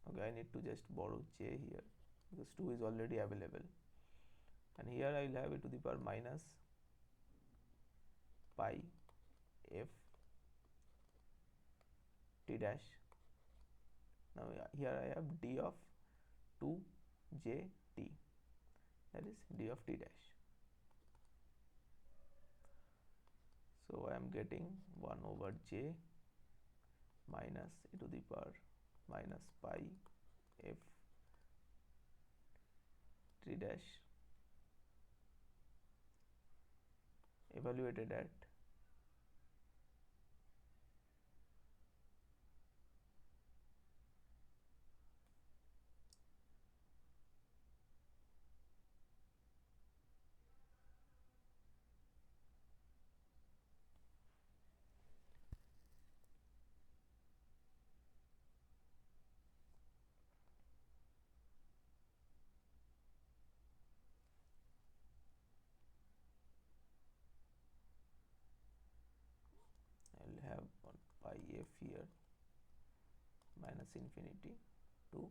okay, I need to just borrow j here because 2 is already available, and here I will have it to the power minus pi f t dash. Now here I have d of 2j t, that is d of t dash. So I am getting 1 over j minus e to the power minus pi f t dash evaluated at minus infinity to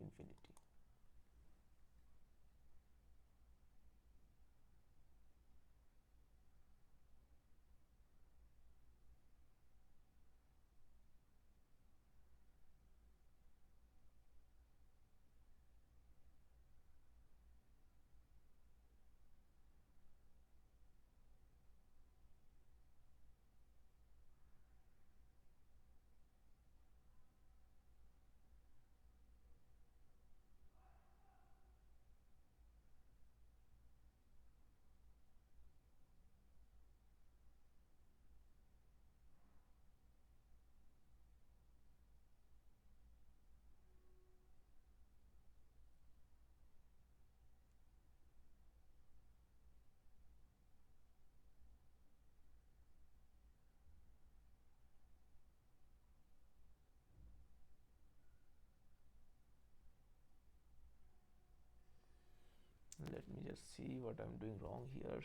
infinity. Let me just see what I'm doing wrong here.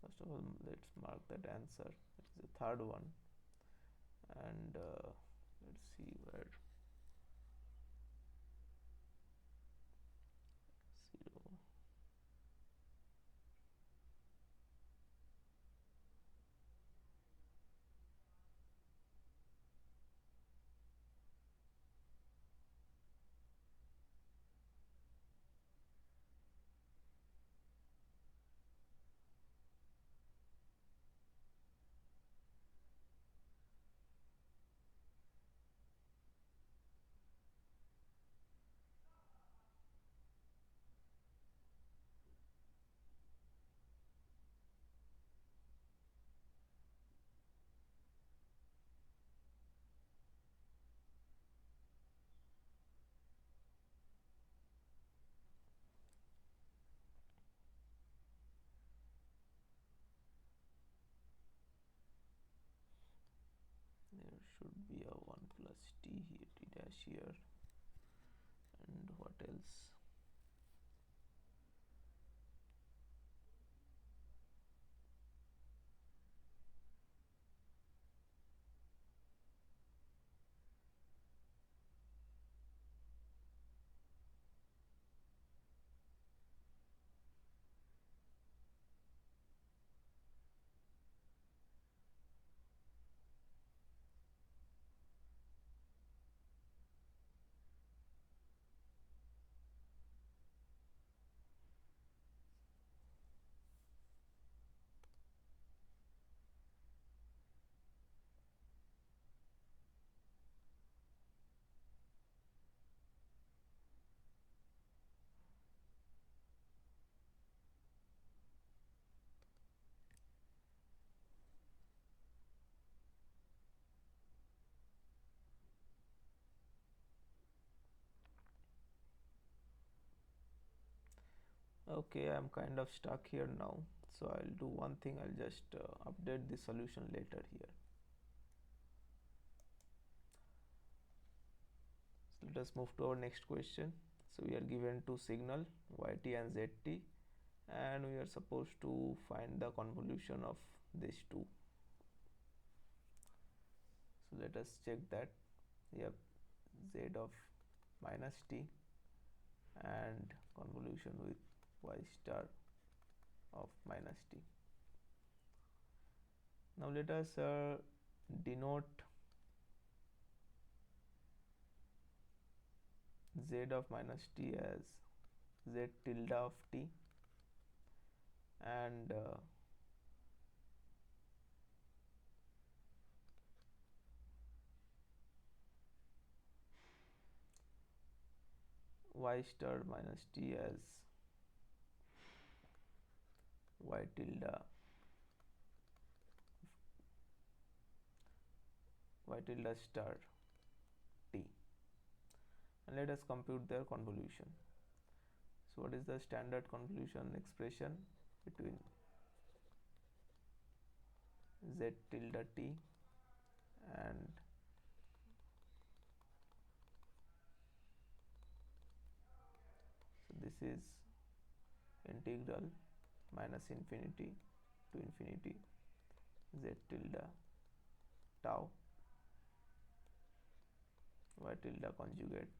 First of all, let's mark that answer. It's the third one, and let's see where 0. There should be a 1 plus t here, t dash here, and what else? Okay, I'm kind of stuck here now, so I'll do one thing. I'll just update the solution later here. So let us move to our next question. So we are given two signal yt and zt, and we are supposed to find the convolution of these two. So let us check that. Yep, z of minus t and convolution with y star of minus t. Now let us denote z of minus t as z tilde of t, and y star minus t as y tilde star t, and let us compute their convolution. So what is the standard convolution expression between z tilde t, and so this is integral minus infinity to infinity z tilde tau y tilde conjugate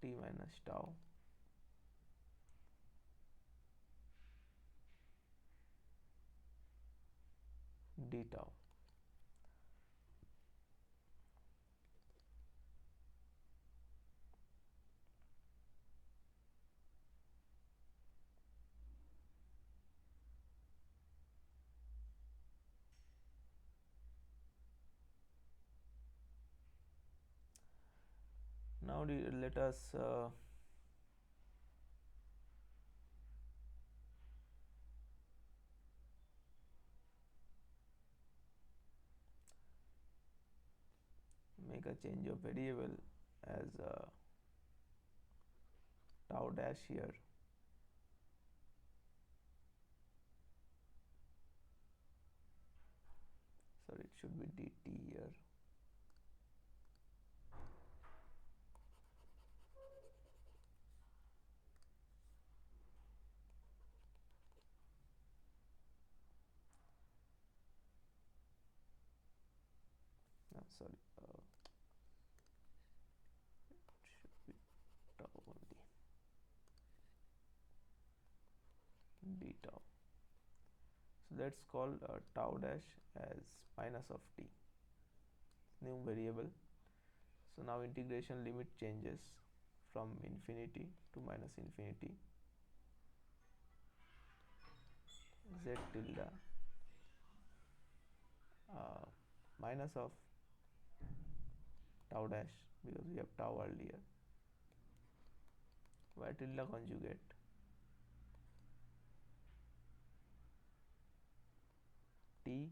t minus tau d tau. Now let us make a change of variable as tau dash here. Sorry, it should be dt here. No, sorry, it should be tau only, d tau. So let's call tau dash as minus of t, new variable. So now integration limit changes from infinity to minus infinity z tilde minus of tau dash, because we have tau earlier, y tilde conjugate t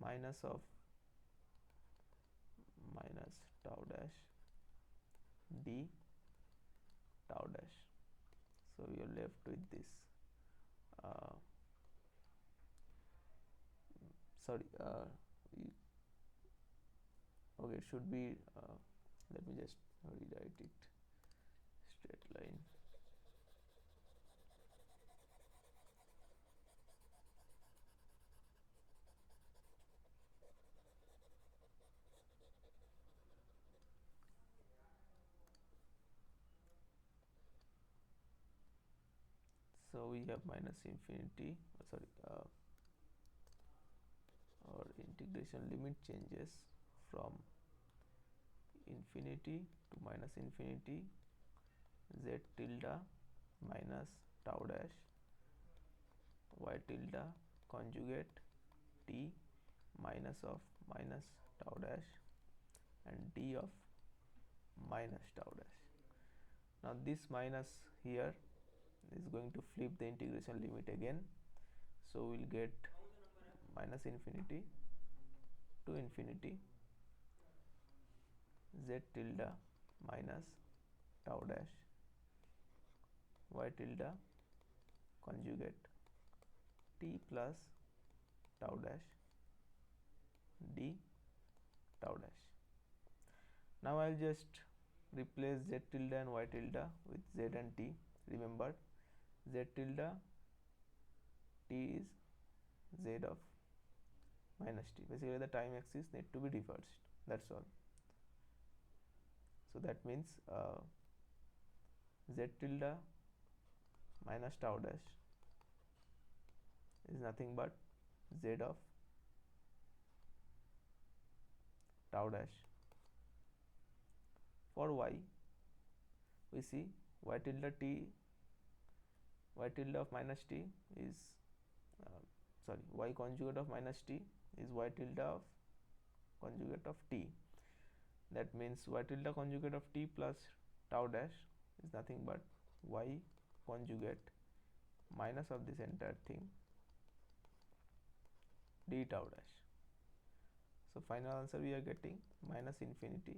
minus of minus tau dash d tau dash. So we are left with this sorry okay, it should be let me just rewrite it, straight line. So we have minus infinity, sorry, our integration limit changes from infinity to minus infinity z tilde minus tau dash y tilde conjugate t minus of minus tau dash and d of minus tau dash. Now this minus here is going to flip the integration limit again, so we'll get minus infinity to infinity z tilde minus tau dash y tilde conjugate t plus tau dash d tau dash. Now I'll just replace z tilde and y tilde with z and t. Remember, z tilde t is z of minus t. Basically the time axis need to be reversed, that's all. So that means z tilde minus tau dash is nothing but z of tau dash. For y, we see y tilde t, y tilde of minus t is sorry, y conjugate of minus t is y tilde of conjugate of t. That means y tilde conjugate of t plus tau dash is nothing but y conjugate minus of this entire thing d tau dash. So final answer we are getting minus infinity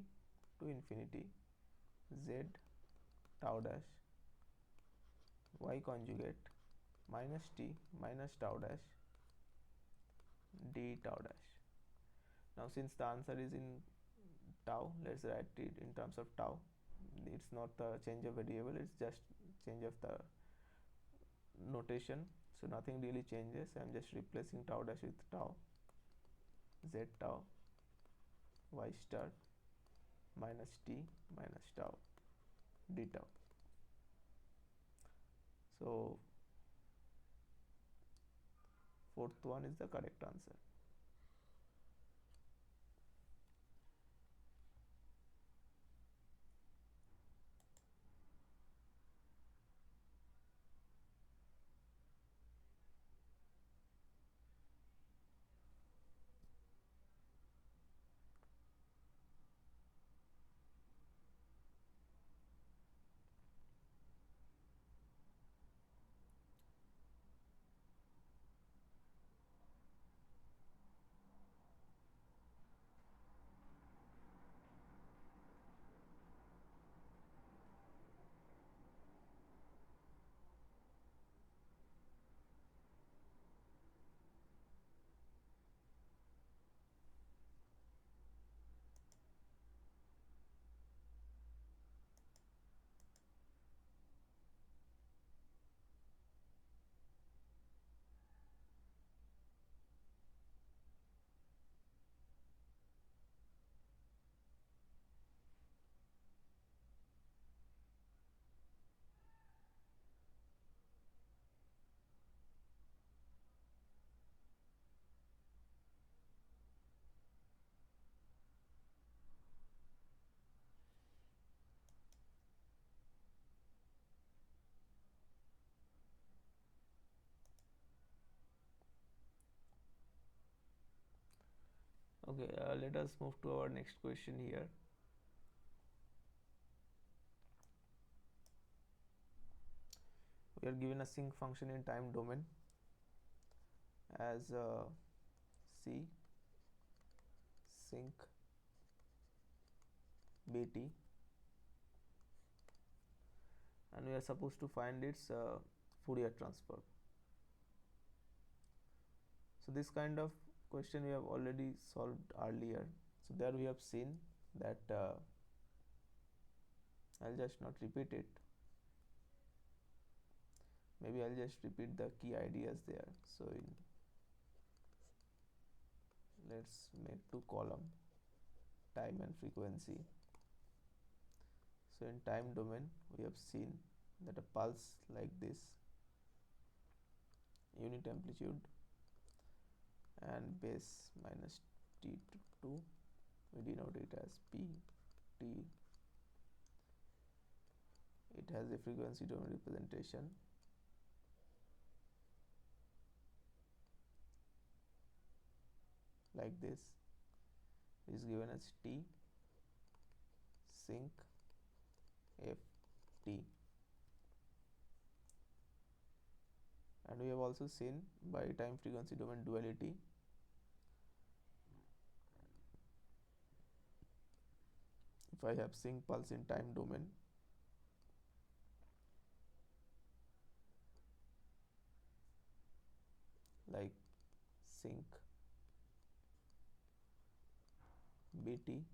to infinity z tau dash y conjugate minus t minus tau dash d tau dash. Now since the answer is in tau, let's write it in terms of tau. It's not the change of variable, it's just change of the notation, so nothing really changes. I'm just replacing tau dash with tau, z tau y star minus t minus tau d tau. So fourth one is the correct answer. Okay, let us move to our next question here. We are given a sinc function in time domain as c sinc bt, and we are supposed to find its Fourier transform. So this kind of question we have already solved earlier. So there we have seen that I'll just not repeat it. Maybe I'll just repeat the key ideas there. So let's make two column, time and frequency. So in time domain we have seen that a pulse like this, unit amplitude and base minus t to 2, we denote it as p t. It has a frequency domain representation like this, is given as t sinc f t. And we have also seen by time frequency domain duality, if I have sinc pulse in time domain, like sinc bt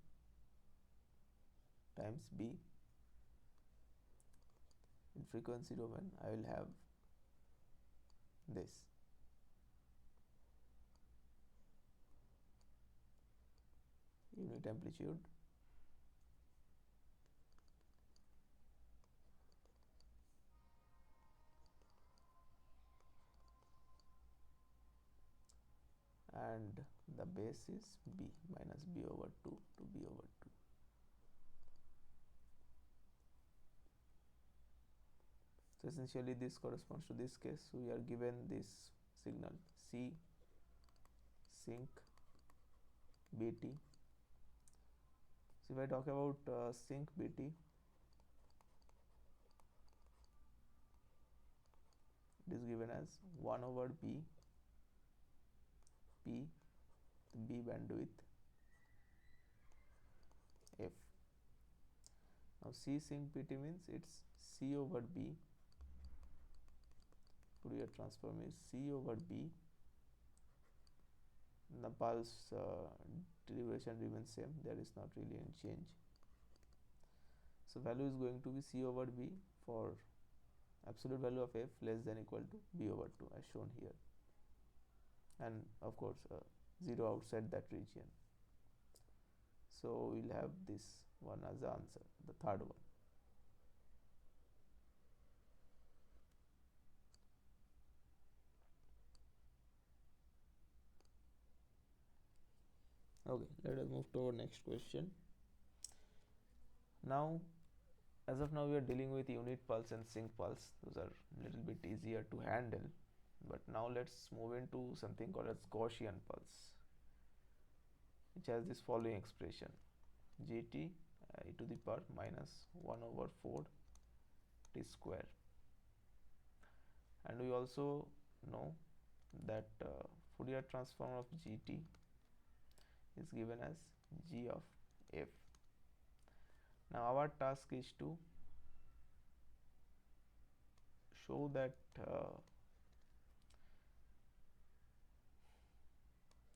times b, in frequency domain I will have this. Unit amplitude and the base is b minus b over 2 to b over 2. So essentially this corresponds to this case. We are given this signal c sinc bt. So if I talk about sinc bt, it is given as 1 over b p, b bandwidth f. Now c sync pt means it's c over b, Fourier transform is c over b, the pulse derivation remains same, there is not really any change. So value is going to be c over b for absolute value of f less than equal to b over 2 as shown here, and of course 0 outside that region. So we'll have this one as the answer, the third one. Okay, let us move to our next question. Now, as of now, we are dealing with unit pulse and sync pulse. Those are a little bit easier to handle. But now let's move into something called as Gaussian pulse, which has this following expression: gt e to the power minus 1 over 4 t square. And we also know that Fourier transform of gt is given as g of f. Now our task is to show that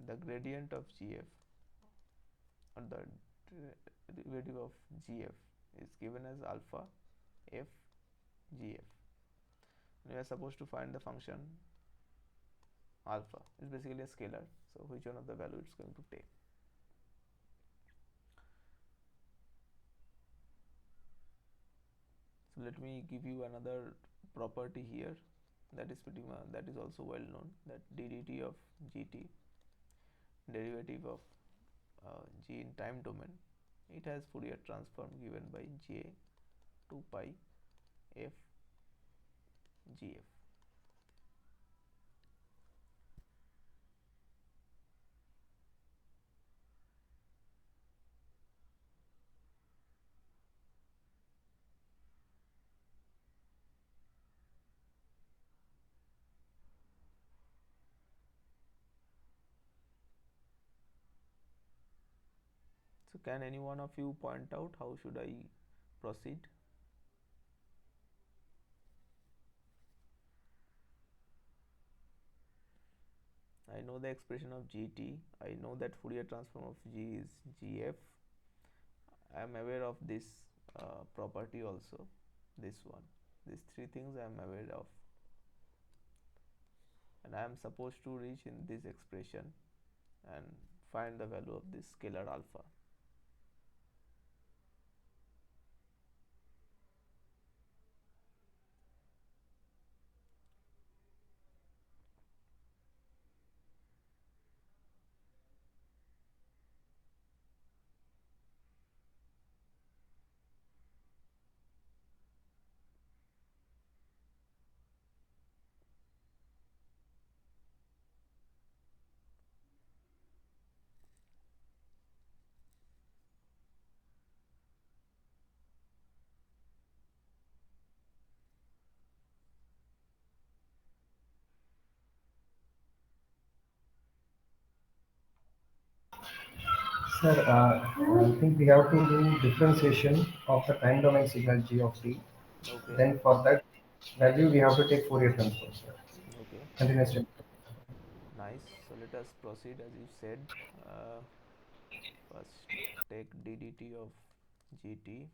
the gradient of gf, or the derivative of gf, is given as alpha f gf. We are supposed to find the function alpha. It's basically a scalar, so which one of the value it's going to take. So let me give you another property here that is pretty much, that is also well known, that ddt of gt, derivative of g in time domain, it has Fourier transform given by j 2 pi f gf. So can any one of you point out how should I proceed? I know the expression of gt, I know that Fourier transform of g is gf, I am aware of this property also, this one, these three things I am aware of, and I am supposed to reach in this expression and find the value of this scalar alpha. Sir, I think we have to do differentiation of the time domain signal g of t. Okay, Then for that value, we have to take Fourier transform, sir. okay, Continuous step. nice. So let us proceed as you said. uh, First take ddt of gt.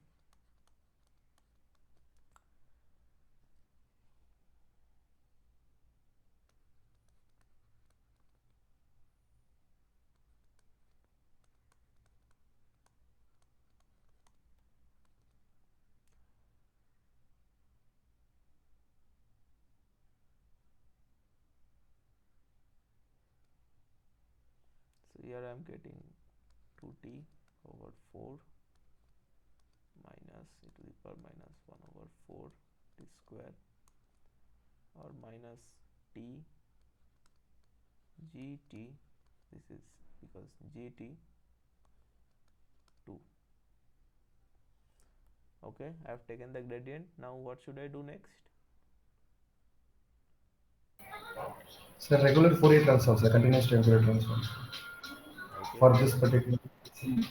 So here I am getting 2t over 4 minus e to the power minus 1 over 4 t square, or minus t gt, this is because gt 2. Okay, I have taken the gradient. Now what should I do next? So regular Fourier transforms, the continuous regular transforms Okay, for this particular. you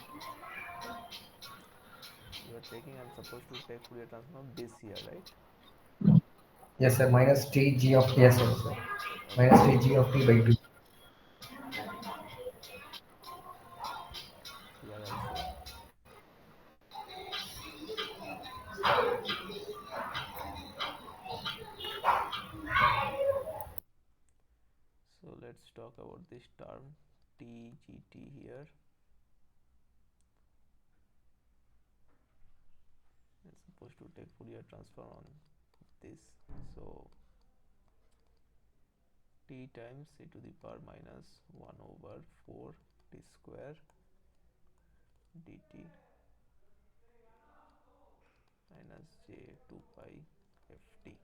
are taking, I'm supposed to take Fourier transform of this here, right? Yes, sir. Minus t g of t, yes, sir. Minus Okay, t g of t by 2. here also. So let's talk about this term TGT here. It's supposed to take Fourier transform on this. So t times e to the power minus 1 over 4 t square dt minus j 2 pi ft.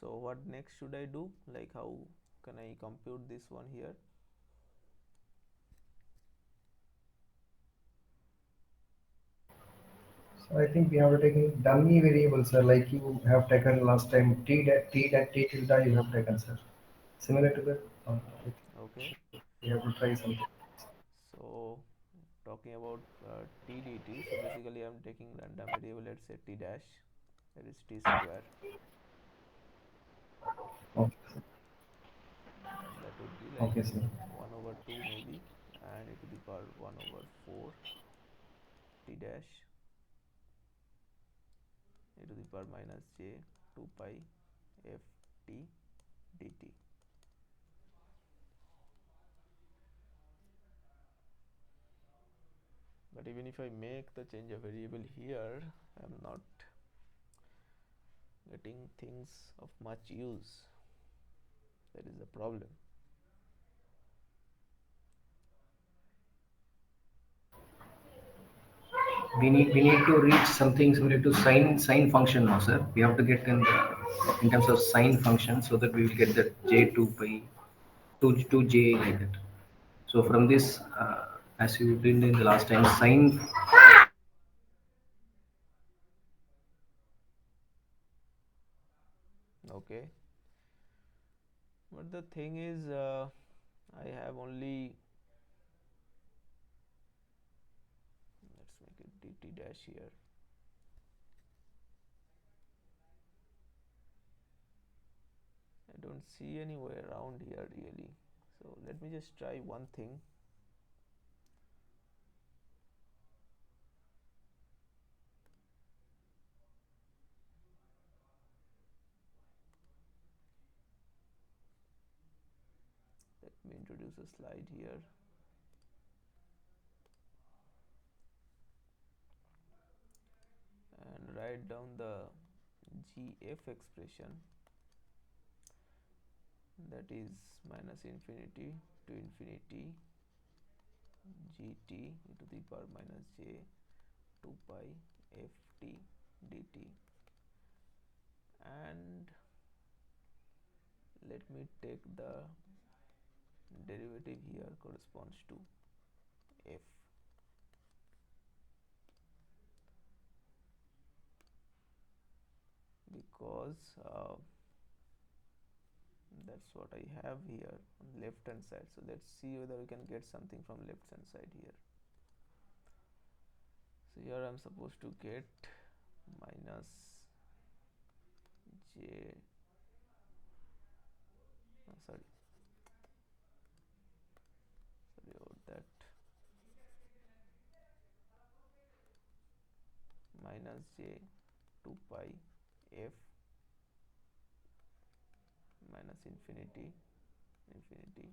So what next should I do? Like how can I compute this one here? So I think we have to take in dummy variables, sir, like you have taken last time. T tilde you have taken, sir. Similar to that, I think Okay, we have to try something. so talking about t dt, so basically I'm taking random variable, let's say t dash, that is t square, Okay, and that would be like okay, sir. 1 over 2 maybe, and e to the power 1 over 4 t dash e to the power minus j 2 pi f t dt. But even if I make the change of variable here, I'm not getting things of much use. That is the problem. We need to reach something similar to sine function now, sir. We have to get in terms of sine function so that we will get that j 2 by 2 j like that. So from this, as you did in the last time, sine. Okay, but the thing is, I have only, let's make it dt dash here. I don't see any way around here really. So let me just try one thing. Let me introduce a slide here and write down the gf expression, that is minus infinity to infinity gt e to the power minus j 2 pi ft dt, and let me take the derivative here corresponds to f, because That's what I have here on the left hand side. So let's see whether we can get something from left hand side here. So here I'm supposed to get minus j, sorry about that, minus j 2 pi f minus infinity infinity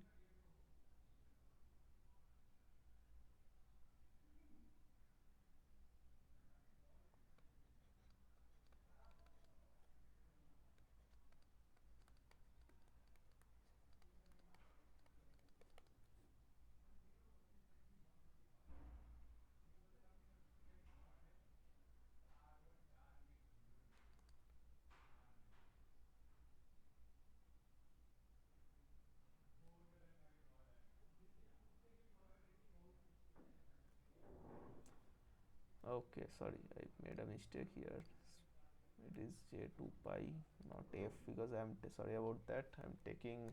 okay, sorry, I made a mistake here. It is j 2 pi, not f, because I'm sorry about that. I'm taking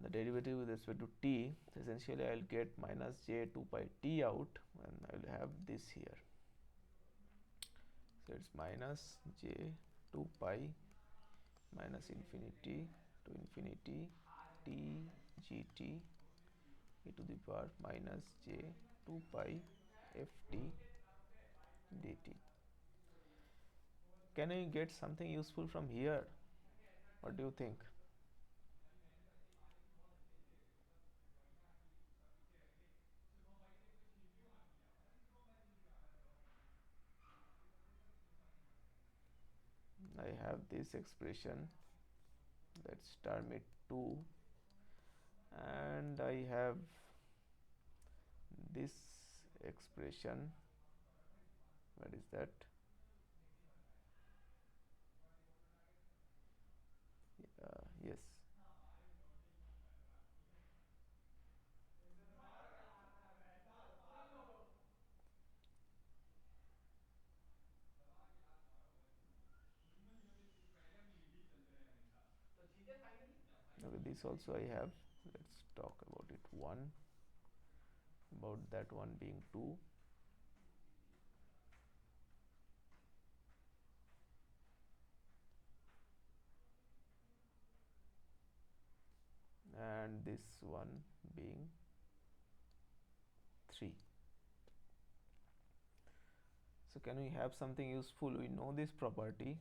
the derivative with respect to t. Essentially I'll get minus j 2 pi t out, and I will have this here. So it's minus j 2 pi minus infinity to infinity t gt e to the power minus j 2 pi ft dt. Can I get something useful from here? What do you think? I have this expression, let's term it 2, and I have this expression. What is that? Yes, okay, this also I have. Let's talk about it. One, about that one being 2, and this one being 3. So can we have something useful? We know this property.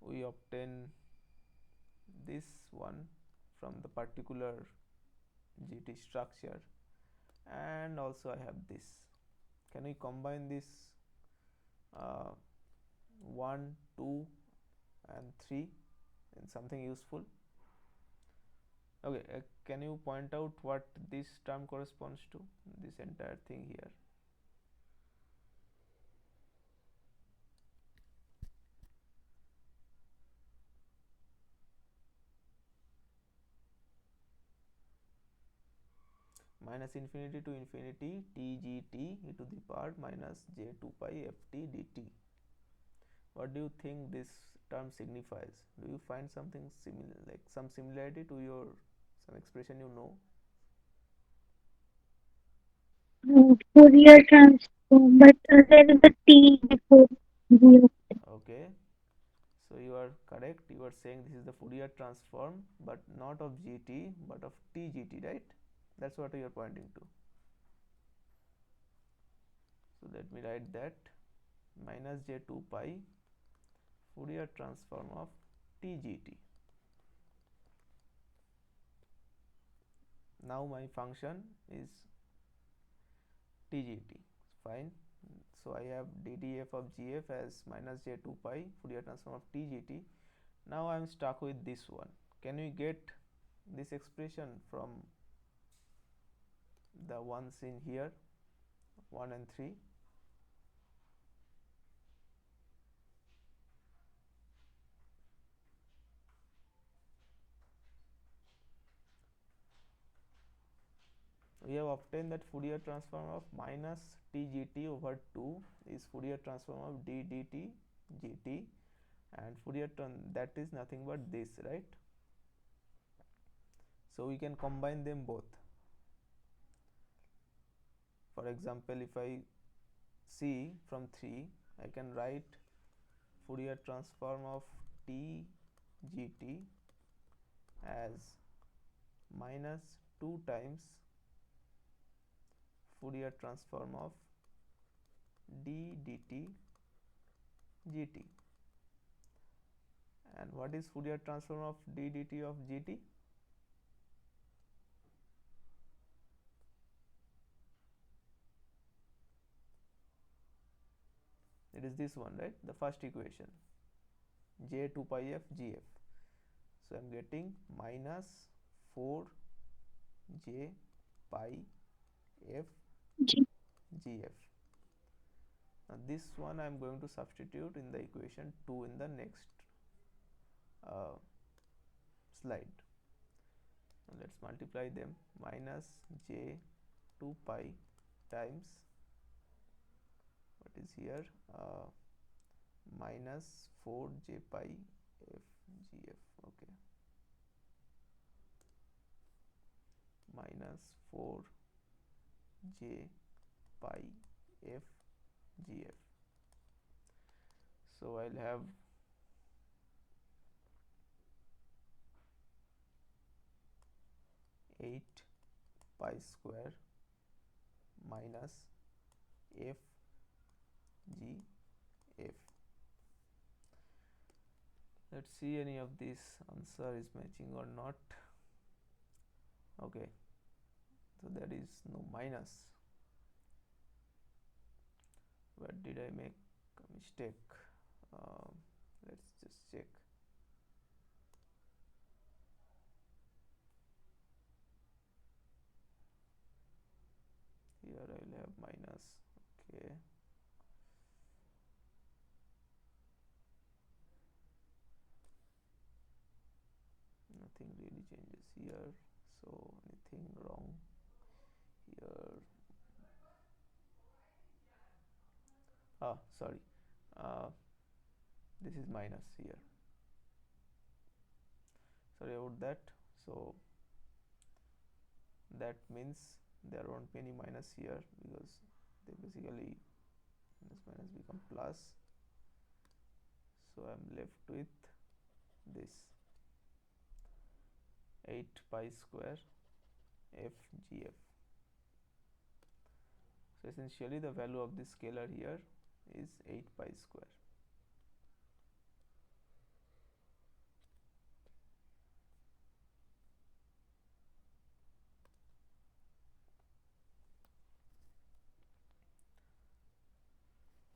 We obtain this one from the particular GT structure, and also I have this. Can we combine this 1, 2 and 3 in something useful? Okay, can you point out what this term corresponds to, this entire thing here? Minus infinity to infinity t gt e to the power minus j 2 pi ft dt. What do you think this term signifies? Do you find something similar, like some similarity to your some expression you know? Fourier transform, but there is a T before the Okay, so you are correct. You are saying this is the Fourier transform, but not of gt, but of tgt, right? That's what you are pointing to. So let me write that, minus j 2 pi Fourier transform of tgt. Now my function is tgt, fine. So I have ddf of gf as minus j 2 pi Fourier transform of tgt. Now I am stuck with this one. Can we get this expression from the ones in here, 1 and 3? We have obtained that Fourier transform of minus tgt over 2 is Fourier transform of d dt gt and that is nothing but this, right? So we can combine them both. For example, if I see from 3, I can write Fourier transform of t gt as minus 2 times Fourier transform of d dt gt. And what is Fourier transform of d dt of gt? It is this one, right? The first equation, j 2 pi f gf. So I'm getting minus 4 j pi f G. gf. Now this one I'm going to substitute in the equation 2 in the next slide. Now let's multiply them. Minus j 2 pi times, what is here, minus 4 j pi f gf. Okay, minus 4 j pi f gf. So I'll have eight pi square minus f g f. Let's see any of this answer is matching or not. Okay, so there is no minus. Where did I make a mistake? Let's just check. Here I will have minus. Okay, nothing really changes here, so anything wrong here? Sorry, this is minus here, sorry about that. So that means there won't be any minus here, because they basically minus become plus. So I'm left with this 8 pi square f gf. So essentially the value of this scalar here is 8 pi square.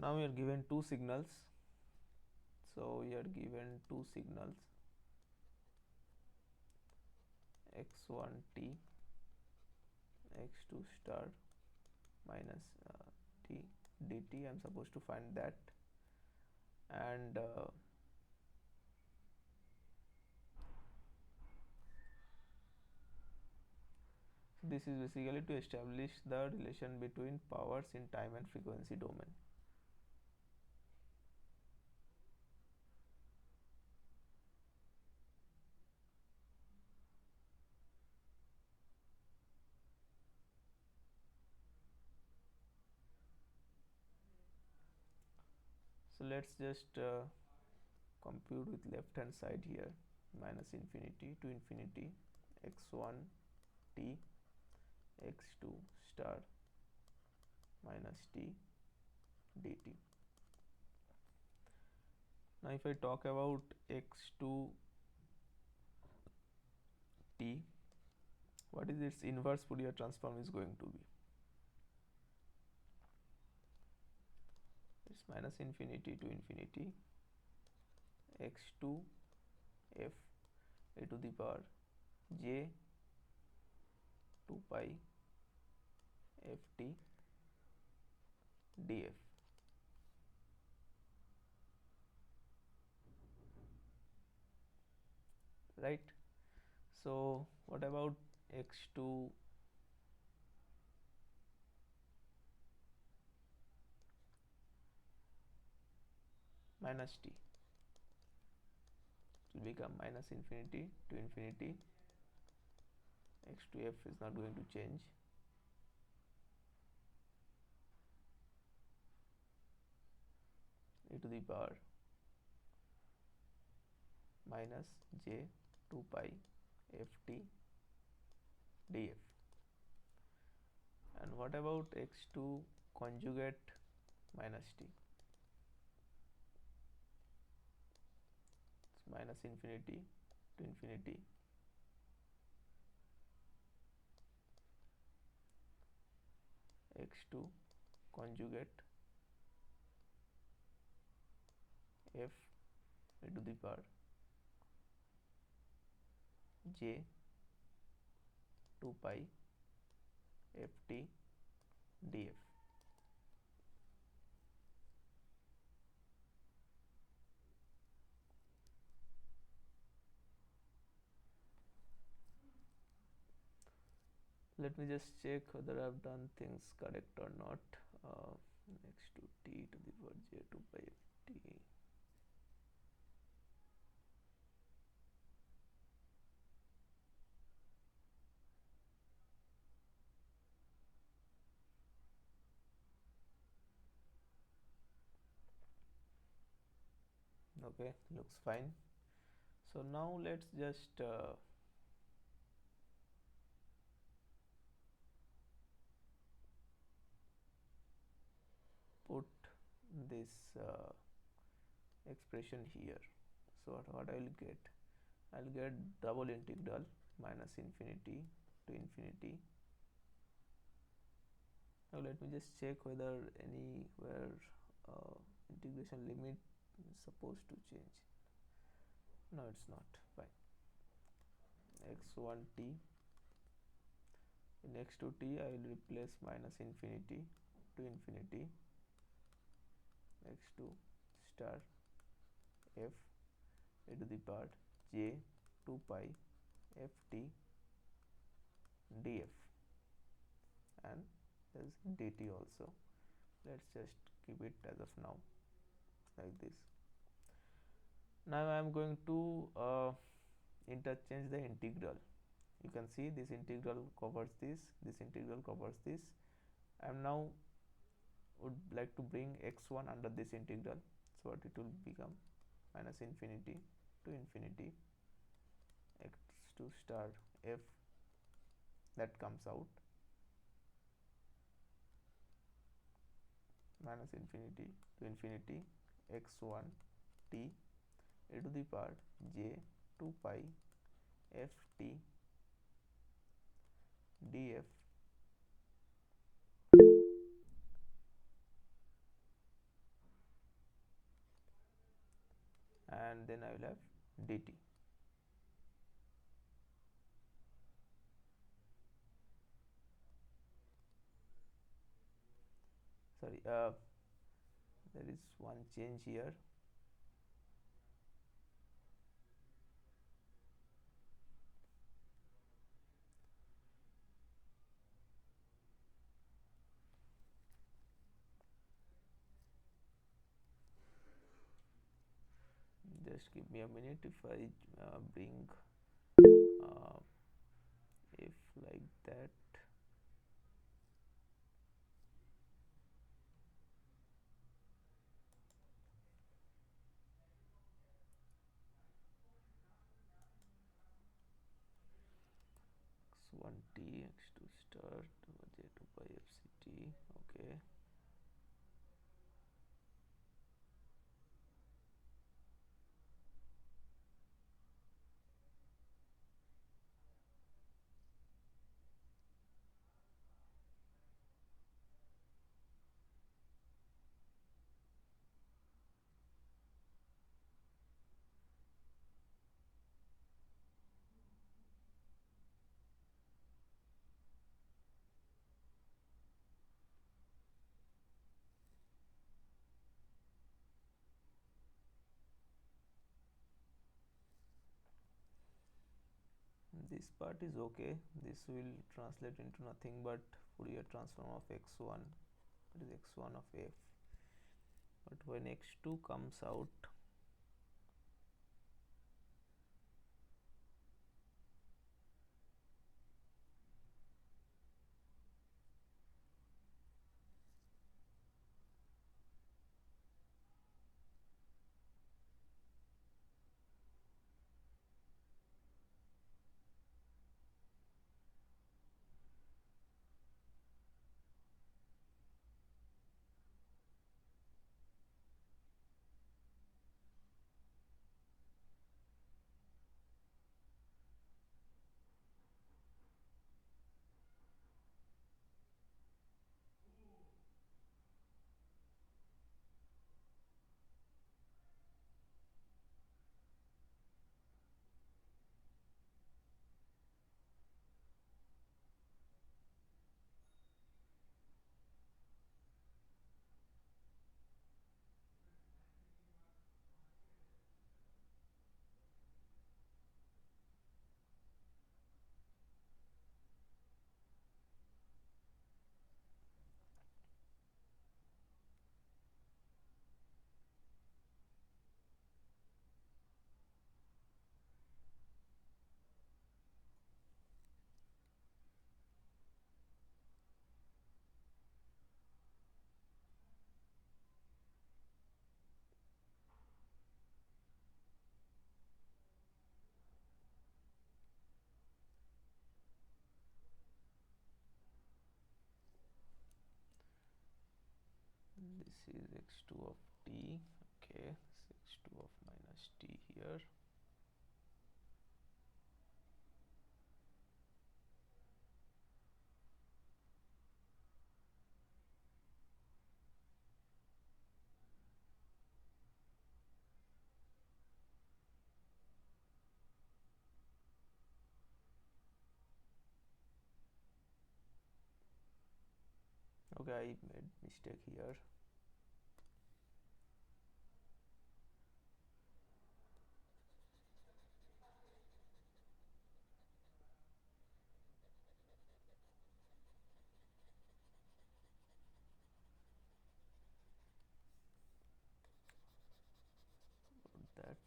Now we are given two signals. So we are given two signals, x1 t, x2 star minus t dt. I'm supposed to find that, and this is basically to establish the relation between powers in time and frequency domain. So let's just compute with left hand side here, minus infinity to infinity x1 t x2 star minus t dt. Now if I talk about x2 t, what is its inverse Fourier transform is going to be? It's minus infinity to infinity x2 f a to the power j 2 pi ft df. Right? So what about x2 minus t? will become minus infinity to infinity. X to f is not going to change. E to the power minus j 2 pi ft df. And what about x2 conjugate minus t? It's minus infinity to infinity x2 conjugate f e to the power j 2 pi ft df. Let me just check whether I've done things correct or not. Next to t to the power j 2 pi ft. Okay, looks fine. So now let's just put this expression here. So what I will get? I'll get double integral minus infinity to infinity. Now let me just check whether anywhere integration limit is supposed to change. No, it's not. Fine. x1 t. In x2 t I will replace minus infinity to infinity x2 star f e to the power j 2 pi ft df, and there is dt also. Let's just keep it as of now like this. Now I am going to interchange the integral. You can see this integral covers this integral covers this. I am now would like to bring x1 under this integral, so what it will become minus infinity to infinity x2 star f, that comes out, minus infinity to infinity x1 t e to the power j 2 pi ft df, and then I will have dt. Sorry, there is one change here. Just give me a minute. If I bring if like that, x1 t x2 star j 2 pi fct. Okay, this part is okay. This will translate into nothing but Fourier transform of x1, that is x1 of f. But when x2 comes out, is x2 of t. Okay, this x2 of minus t here. Okay, I made mistake here. That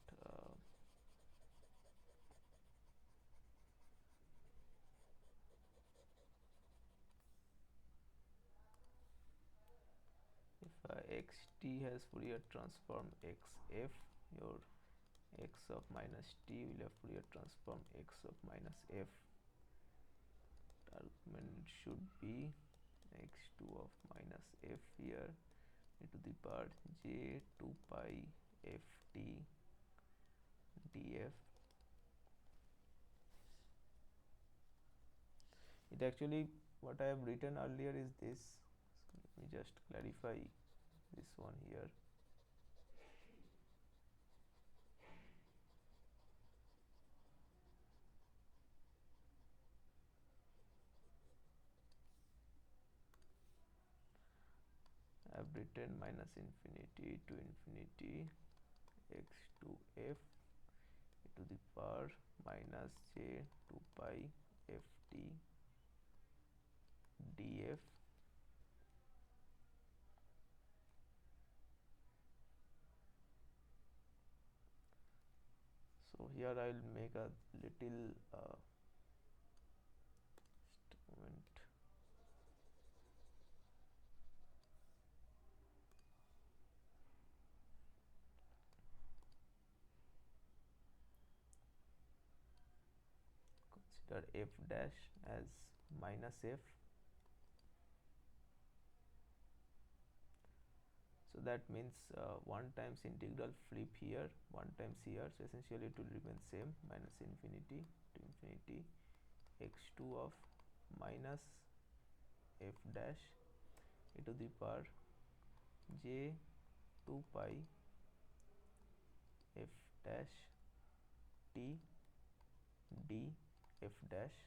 if xt has Fourier transform xf, your x of minus t will have Fourier transform x of minus f. Argument should be x2 of minus f here e to the power j 2 pi ft df. It actually, what I have written earlier is this. So let me just clarify this one here. I have written minus infinity to infinity x to f e to the power minus j 2 pi ft df. So here I will make a little just a moment. Consider f dash as minus f. So that means 1 times integral flip here, 1 times here, so essentially it will remain same, minus infinity to infinity x2 of minus f dash e to the power j 2 pi f dash t d f dash.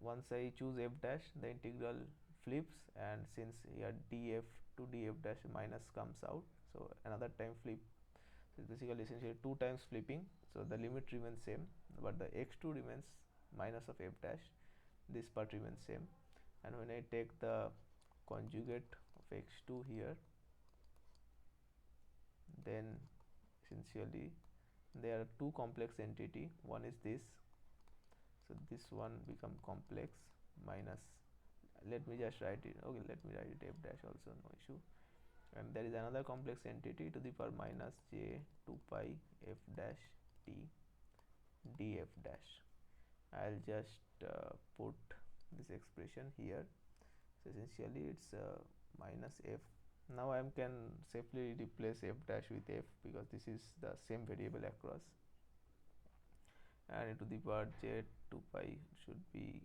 Once I choose f dash, the integral flips, and since here df to df dash minus comes out, so another time flip. So it's basically essentially 2 times flipping, so the limit remains same, but the x2 remains minus of f dash, this part remains same. And when I take the conjugate of x2 here, then essentially there are two complex entity. One is this, so this one become complex minus, let me just write it, okay, let me write it f dash also, no issue. And there is another complex entity to the power minus j 2 pi f dash t df dash. I'll just put this expression here. So essentially it's minus f. Now I can safely replace f dash with f because this is the same variable across, and e to the power j 2 pi should be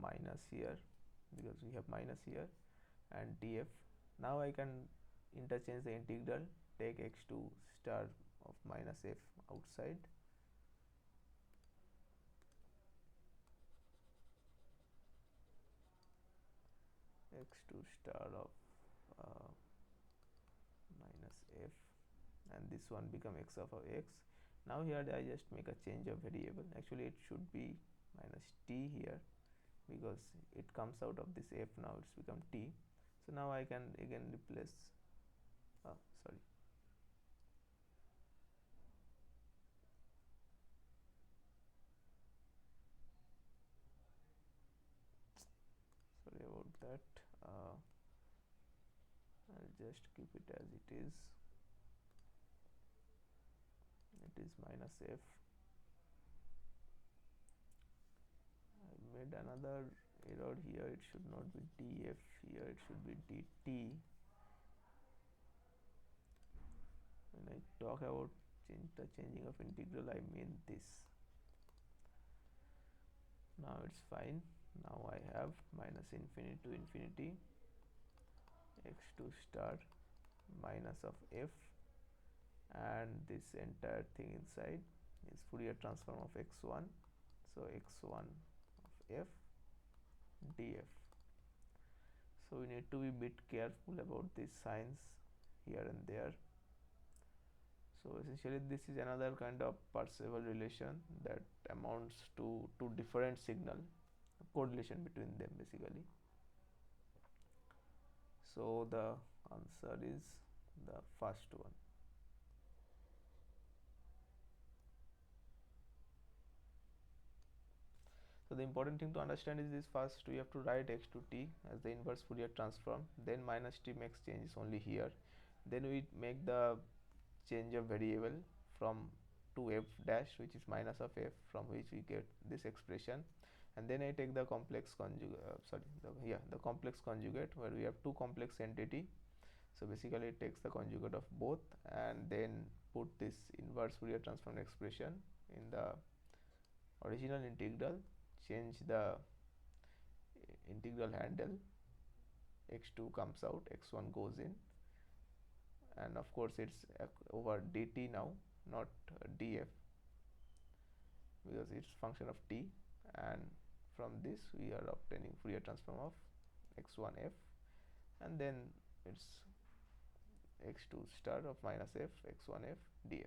minus here because we have minus here, and df. Now I can interchange the integral, take x2 star of minus f outside, x2 star of minus f, and this one become x of x. Now here I just make a change of variable. Actually it should be minus t here because it comes out of this f, now it's become t. So now I can again replace, sorry, about that. I'll just keep it as it is. It is minus f. I made another error here. It should not be df here, it should be dt. When I talk about the changing of integral, I mean this. Now it's fine. Now I have minus infinity to infinity x2 star minus of f, and this entire thing inside is Fourier transform of x1, so x1 of f df. So we need to be a bit careful about these signs here and there. So essentially this is another kind of Parseval relation that amounts to two different signal, correlation between them basically. So the answer is the first one. So the important thing to understand is this: first we have to write x to t as the inverse Fourier transform, then minus t makes change only here, then we make the change of variable from to f dash, which is minus of f, from which we get this expression, and then I take the complex conjugate, the complex conjugate, where we have two complex entity. So basically it takes the conjugate of both and then put this inverse Fourier transform expression in the original integral, change the integral handle, x2 comes out, x1 goes in, and of course it's over dt now, not df, because it's function of t, and from this we are obtaining Fourier transform of x1f, and then it's x2 star of minus f x1f df.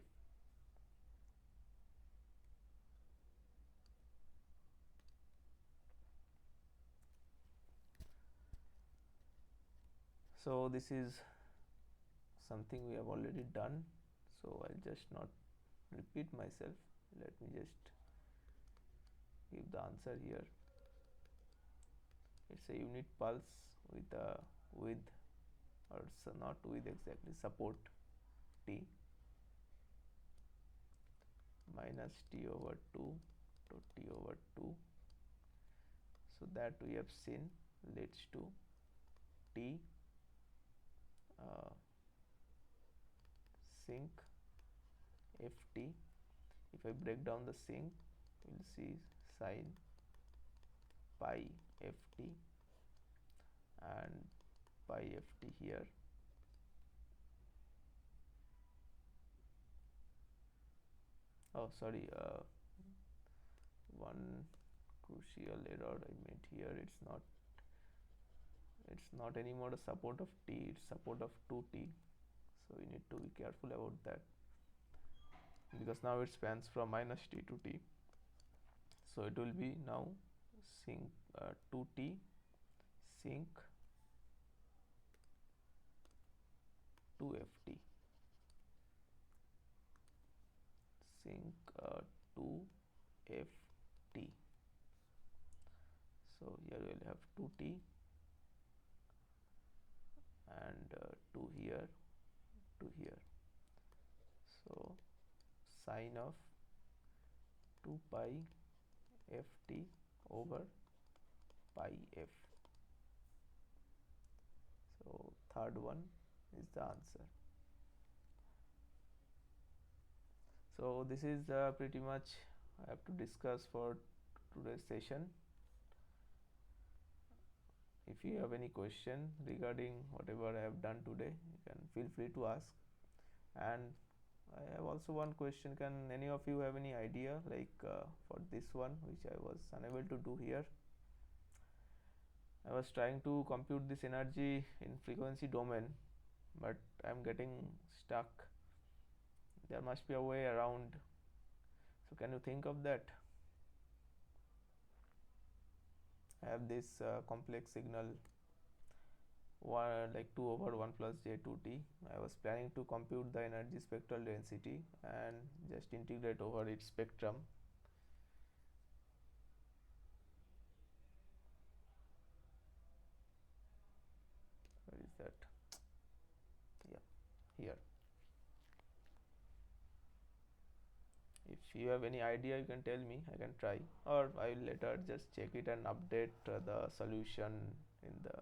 So this is something we have already done, so I'll just not repeat myself. Let me just give the answer here. It's a unit pulse with a width, or so not with exactly, support t, minus t over 2 to t over 2. So that we have seen leads to t sinc ft. If I break down the sinc, we'll see sine pi ft and pi ft here. Oh sorry, one crucial error I made here. It's not anymore a support of t, it's support of 2t, so we need to be careful about that, because now it spans from minus t to t. So it will be now sinc 2t sinc 2ft sinc 2ft. So here we'll have 2t and 2 here, 2 here. So sine of 2 pi ft over pi f. So third one is the answer. So this is pretty much I have to discuss for today's session. If you have any question regarding whatever I have done today, you can feel free to ask. And I have also one question: can any of you have any idea, like for this one, which I was unable to do here? I was trying to compute this energy in frequency domain, but I am getting stuck. There must be a way around. So can you think of that? I have this complex signal like 2 over 1 plus j2t. I was planning to compute the energy spectral density and just integrate over its spectrum. Where is that? Yeah, here. If if you have any idea, you can tell me. I can try, or I will later just check it and update the solution in the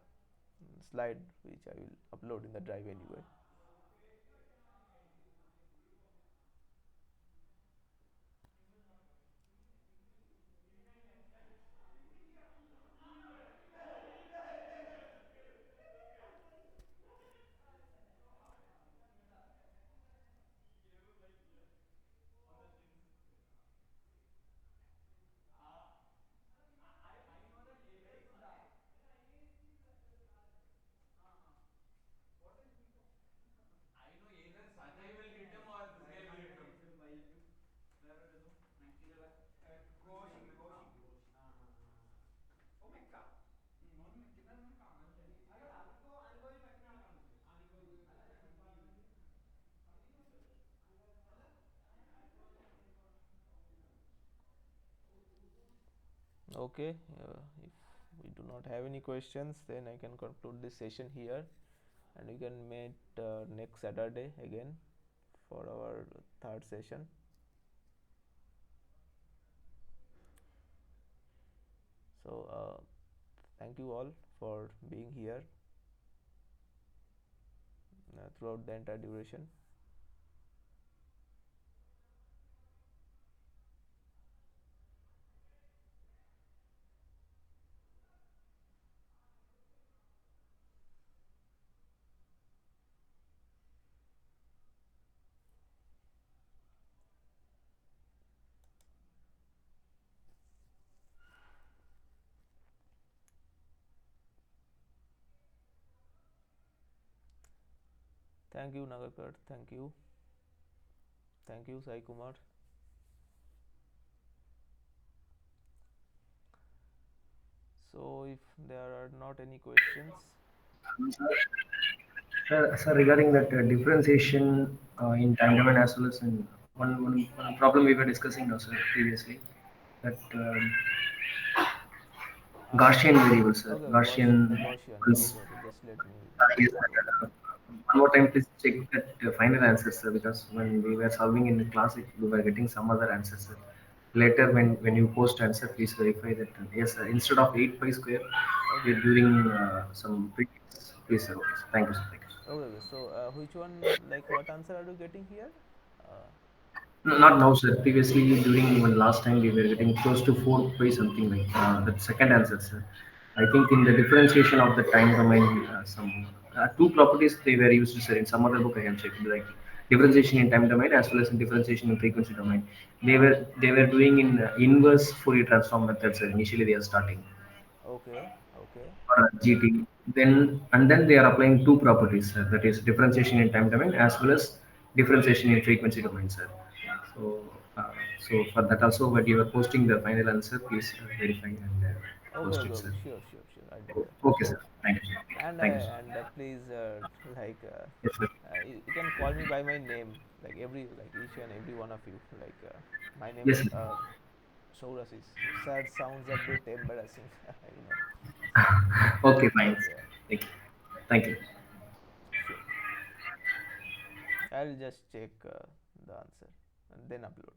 slide which I will upload in the drive anyway. Okay, if we do not have any questions, then I can conclude this session here, and we can meet next Saturday again for our third session. So thank you all for being here throughout the entire duration. Thank you, Nagakar. Thank you. Thank you, Sai Kumar. So, if there are not any questions, Sir, regarding that differentiation in time domain as well as in one problem we were discussing now, sir, previously, that Gaussian variable, sir, okay, Gaussian. Gaussian. Ones. Okay, okay, just let me Yes, check it. one more time, please check that final answer, sir, because when we were solving in the class, we were getting some other answers, sir. Later, when you post answer, please verify that yes, sir, instead of 8 pi square, Okay, we're doing some previous. Please, sir. Okay, sir. Thank you, sir. Thank you, sir. okay, okay. So, which one, like, what answer are you getting here? Uh, No, not now, sir. Previously, during even last time, we were getting close to 4 by something like that. Second answer, sir. I think in the differentiation of the time domain, some two properties they were used, sir. In some other book, I have checked, like differentiation in time domain as well as in differentiation in frequency domain. They were doing in inverse Fourier transform methods. Sir. Initially, they are starting okay, okay, or GT. Then they are applying two properties, sir. That is differentiation in time domain as well as differentiation in frequency domain, sir. So, uh, so for that also, when you are posting the final answer, please verify and okay, post okay, it, okay. sir. Sure, sure, sure. I'll do that. Okay, sir. Thank you, sir. And Thank you, sir. please, like, Yes, sir. you can call me by my name, like each and every one of you. Like, my name Yes, is sir. Sourasis. So sad sounds a bit embarrassing, you know. Okay, fine, sir. Yeah, Thank you. Thank you. sure. I'll just check the answer and then upload.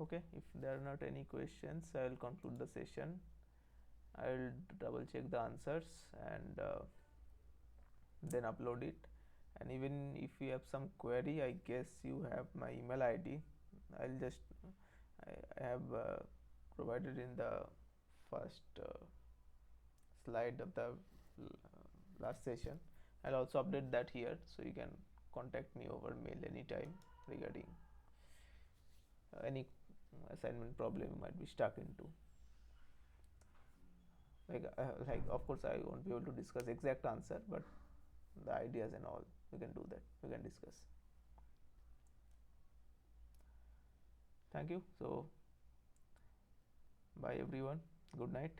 Okay, if there are not any questions, I'll conclude the session. I'll double check the answers and then upload it. And even if you have some query, I guess you have my email ID. I'll just I have provided in the first slide of the last session. I'll also update that here, so you can contact me over mail anytime regarding any assignment problem you might be stuck into. Like of course I won't be able to discuss exact answer, but the ideas and all we can do that, we can discuss. Thank you. So bye everyone, good night.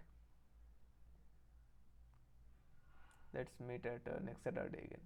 Let's meet at next Saturday again.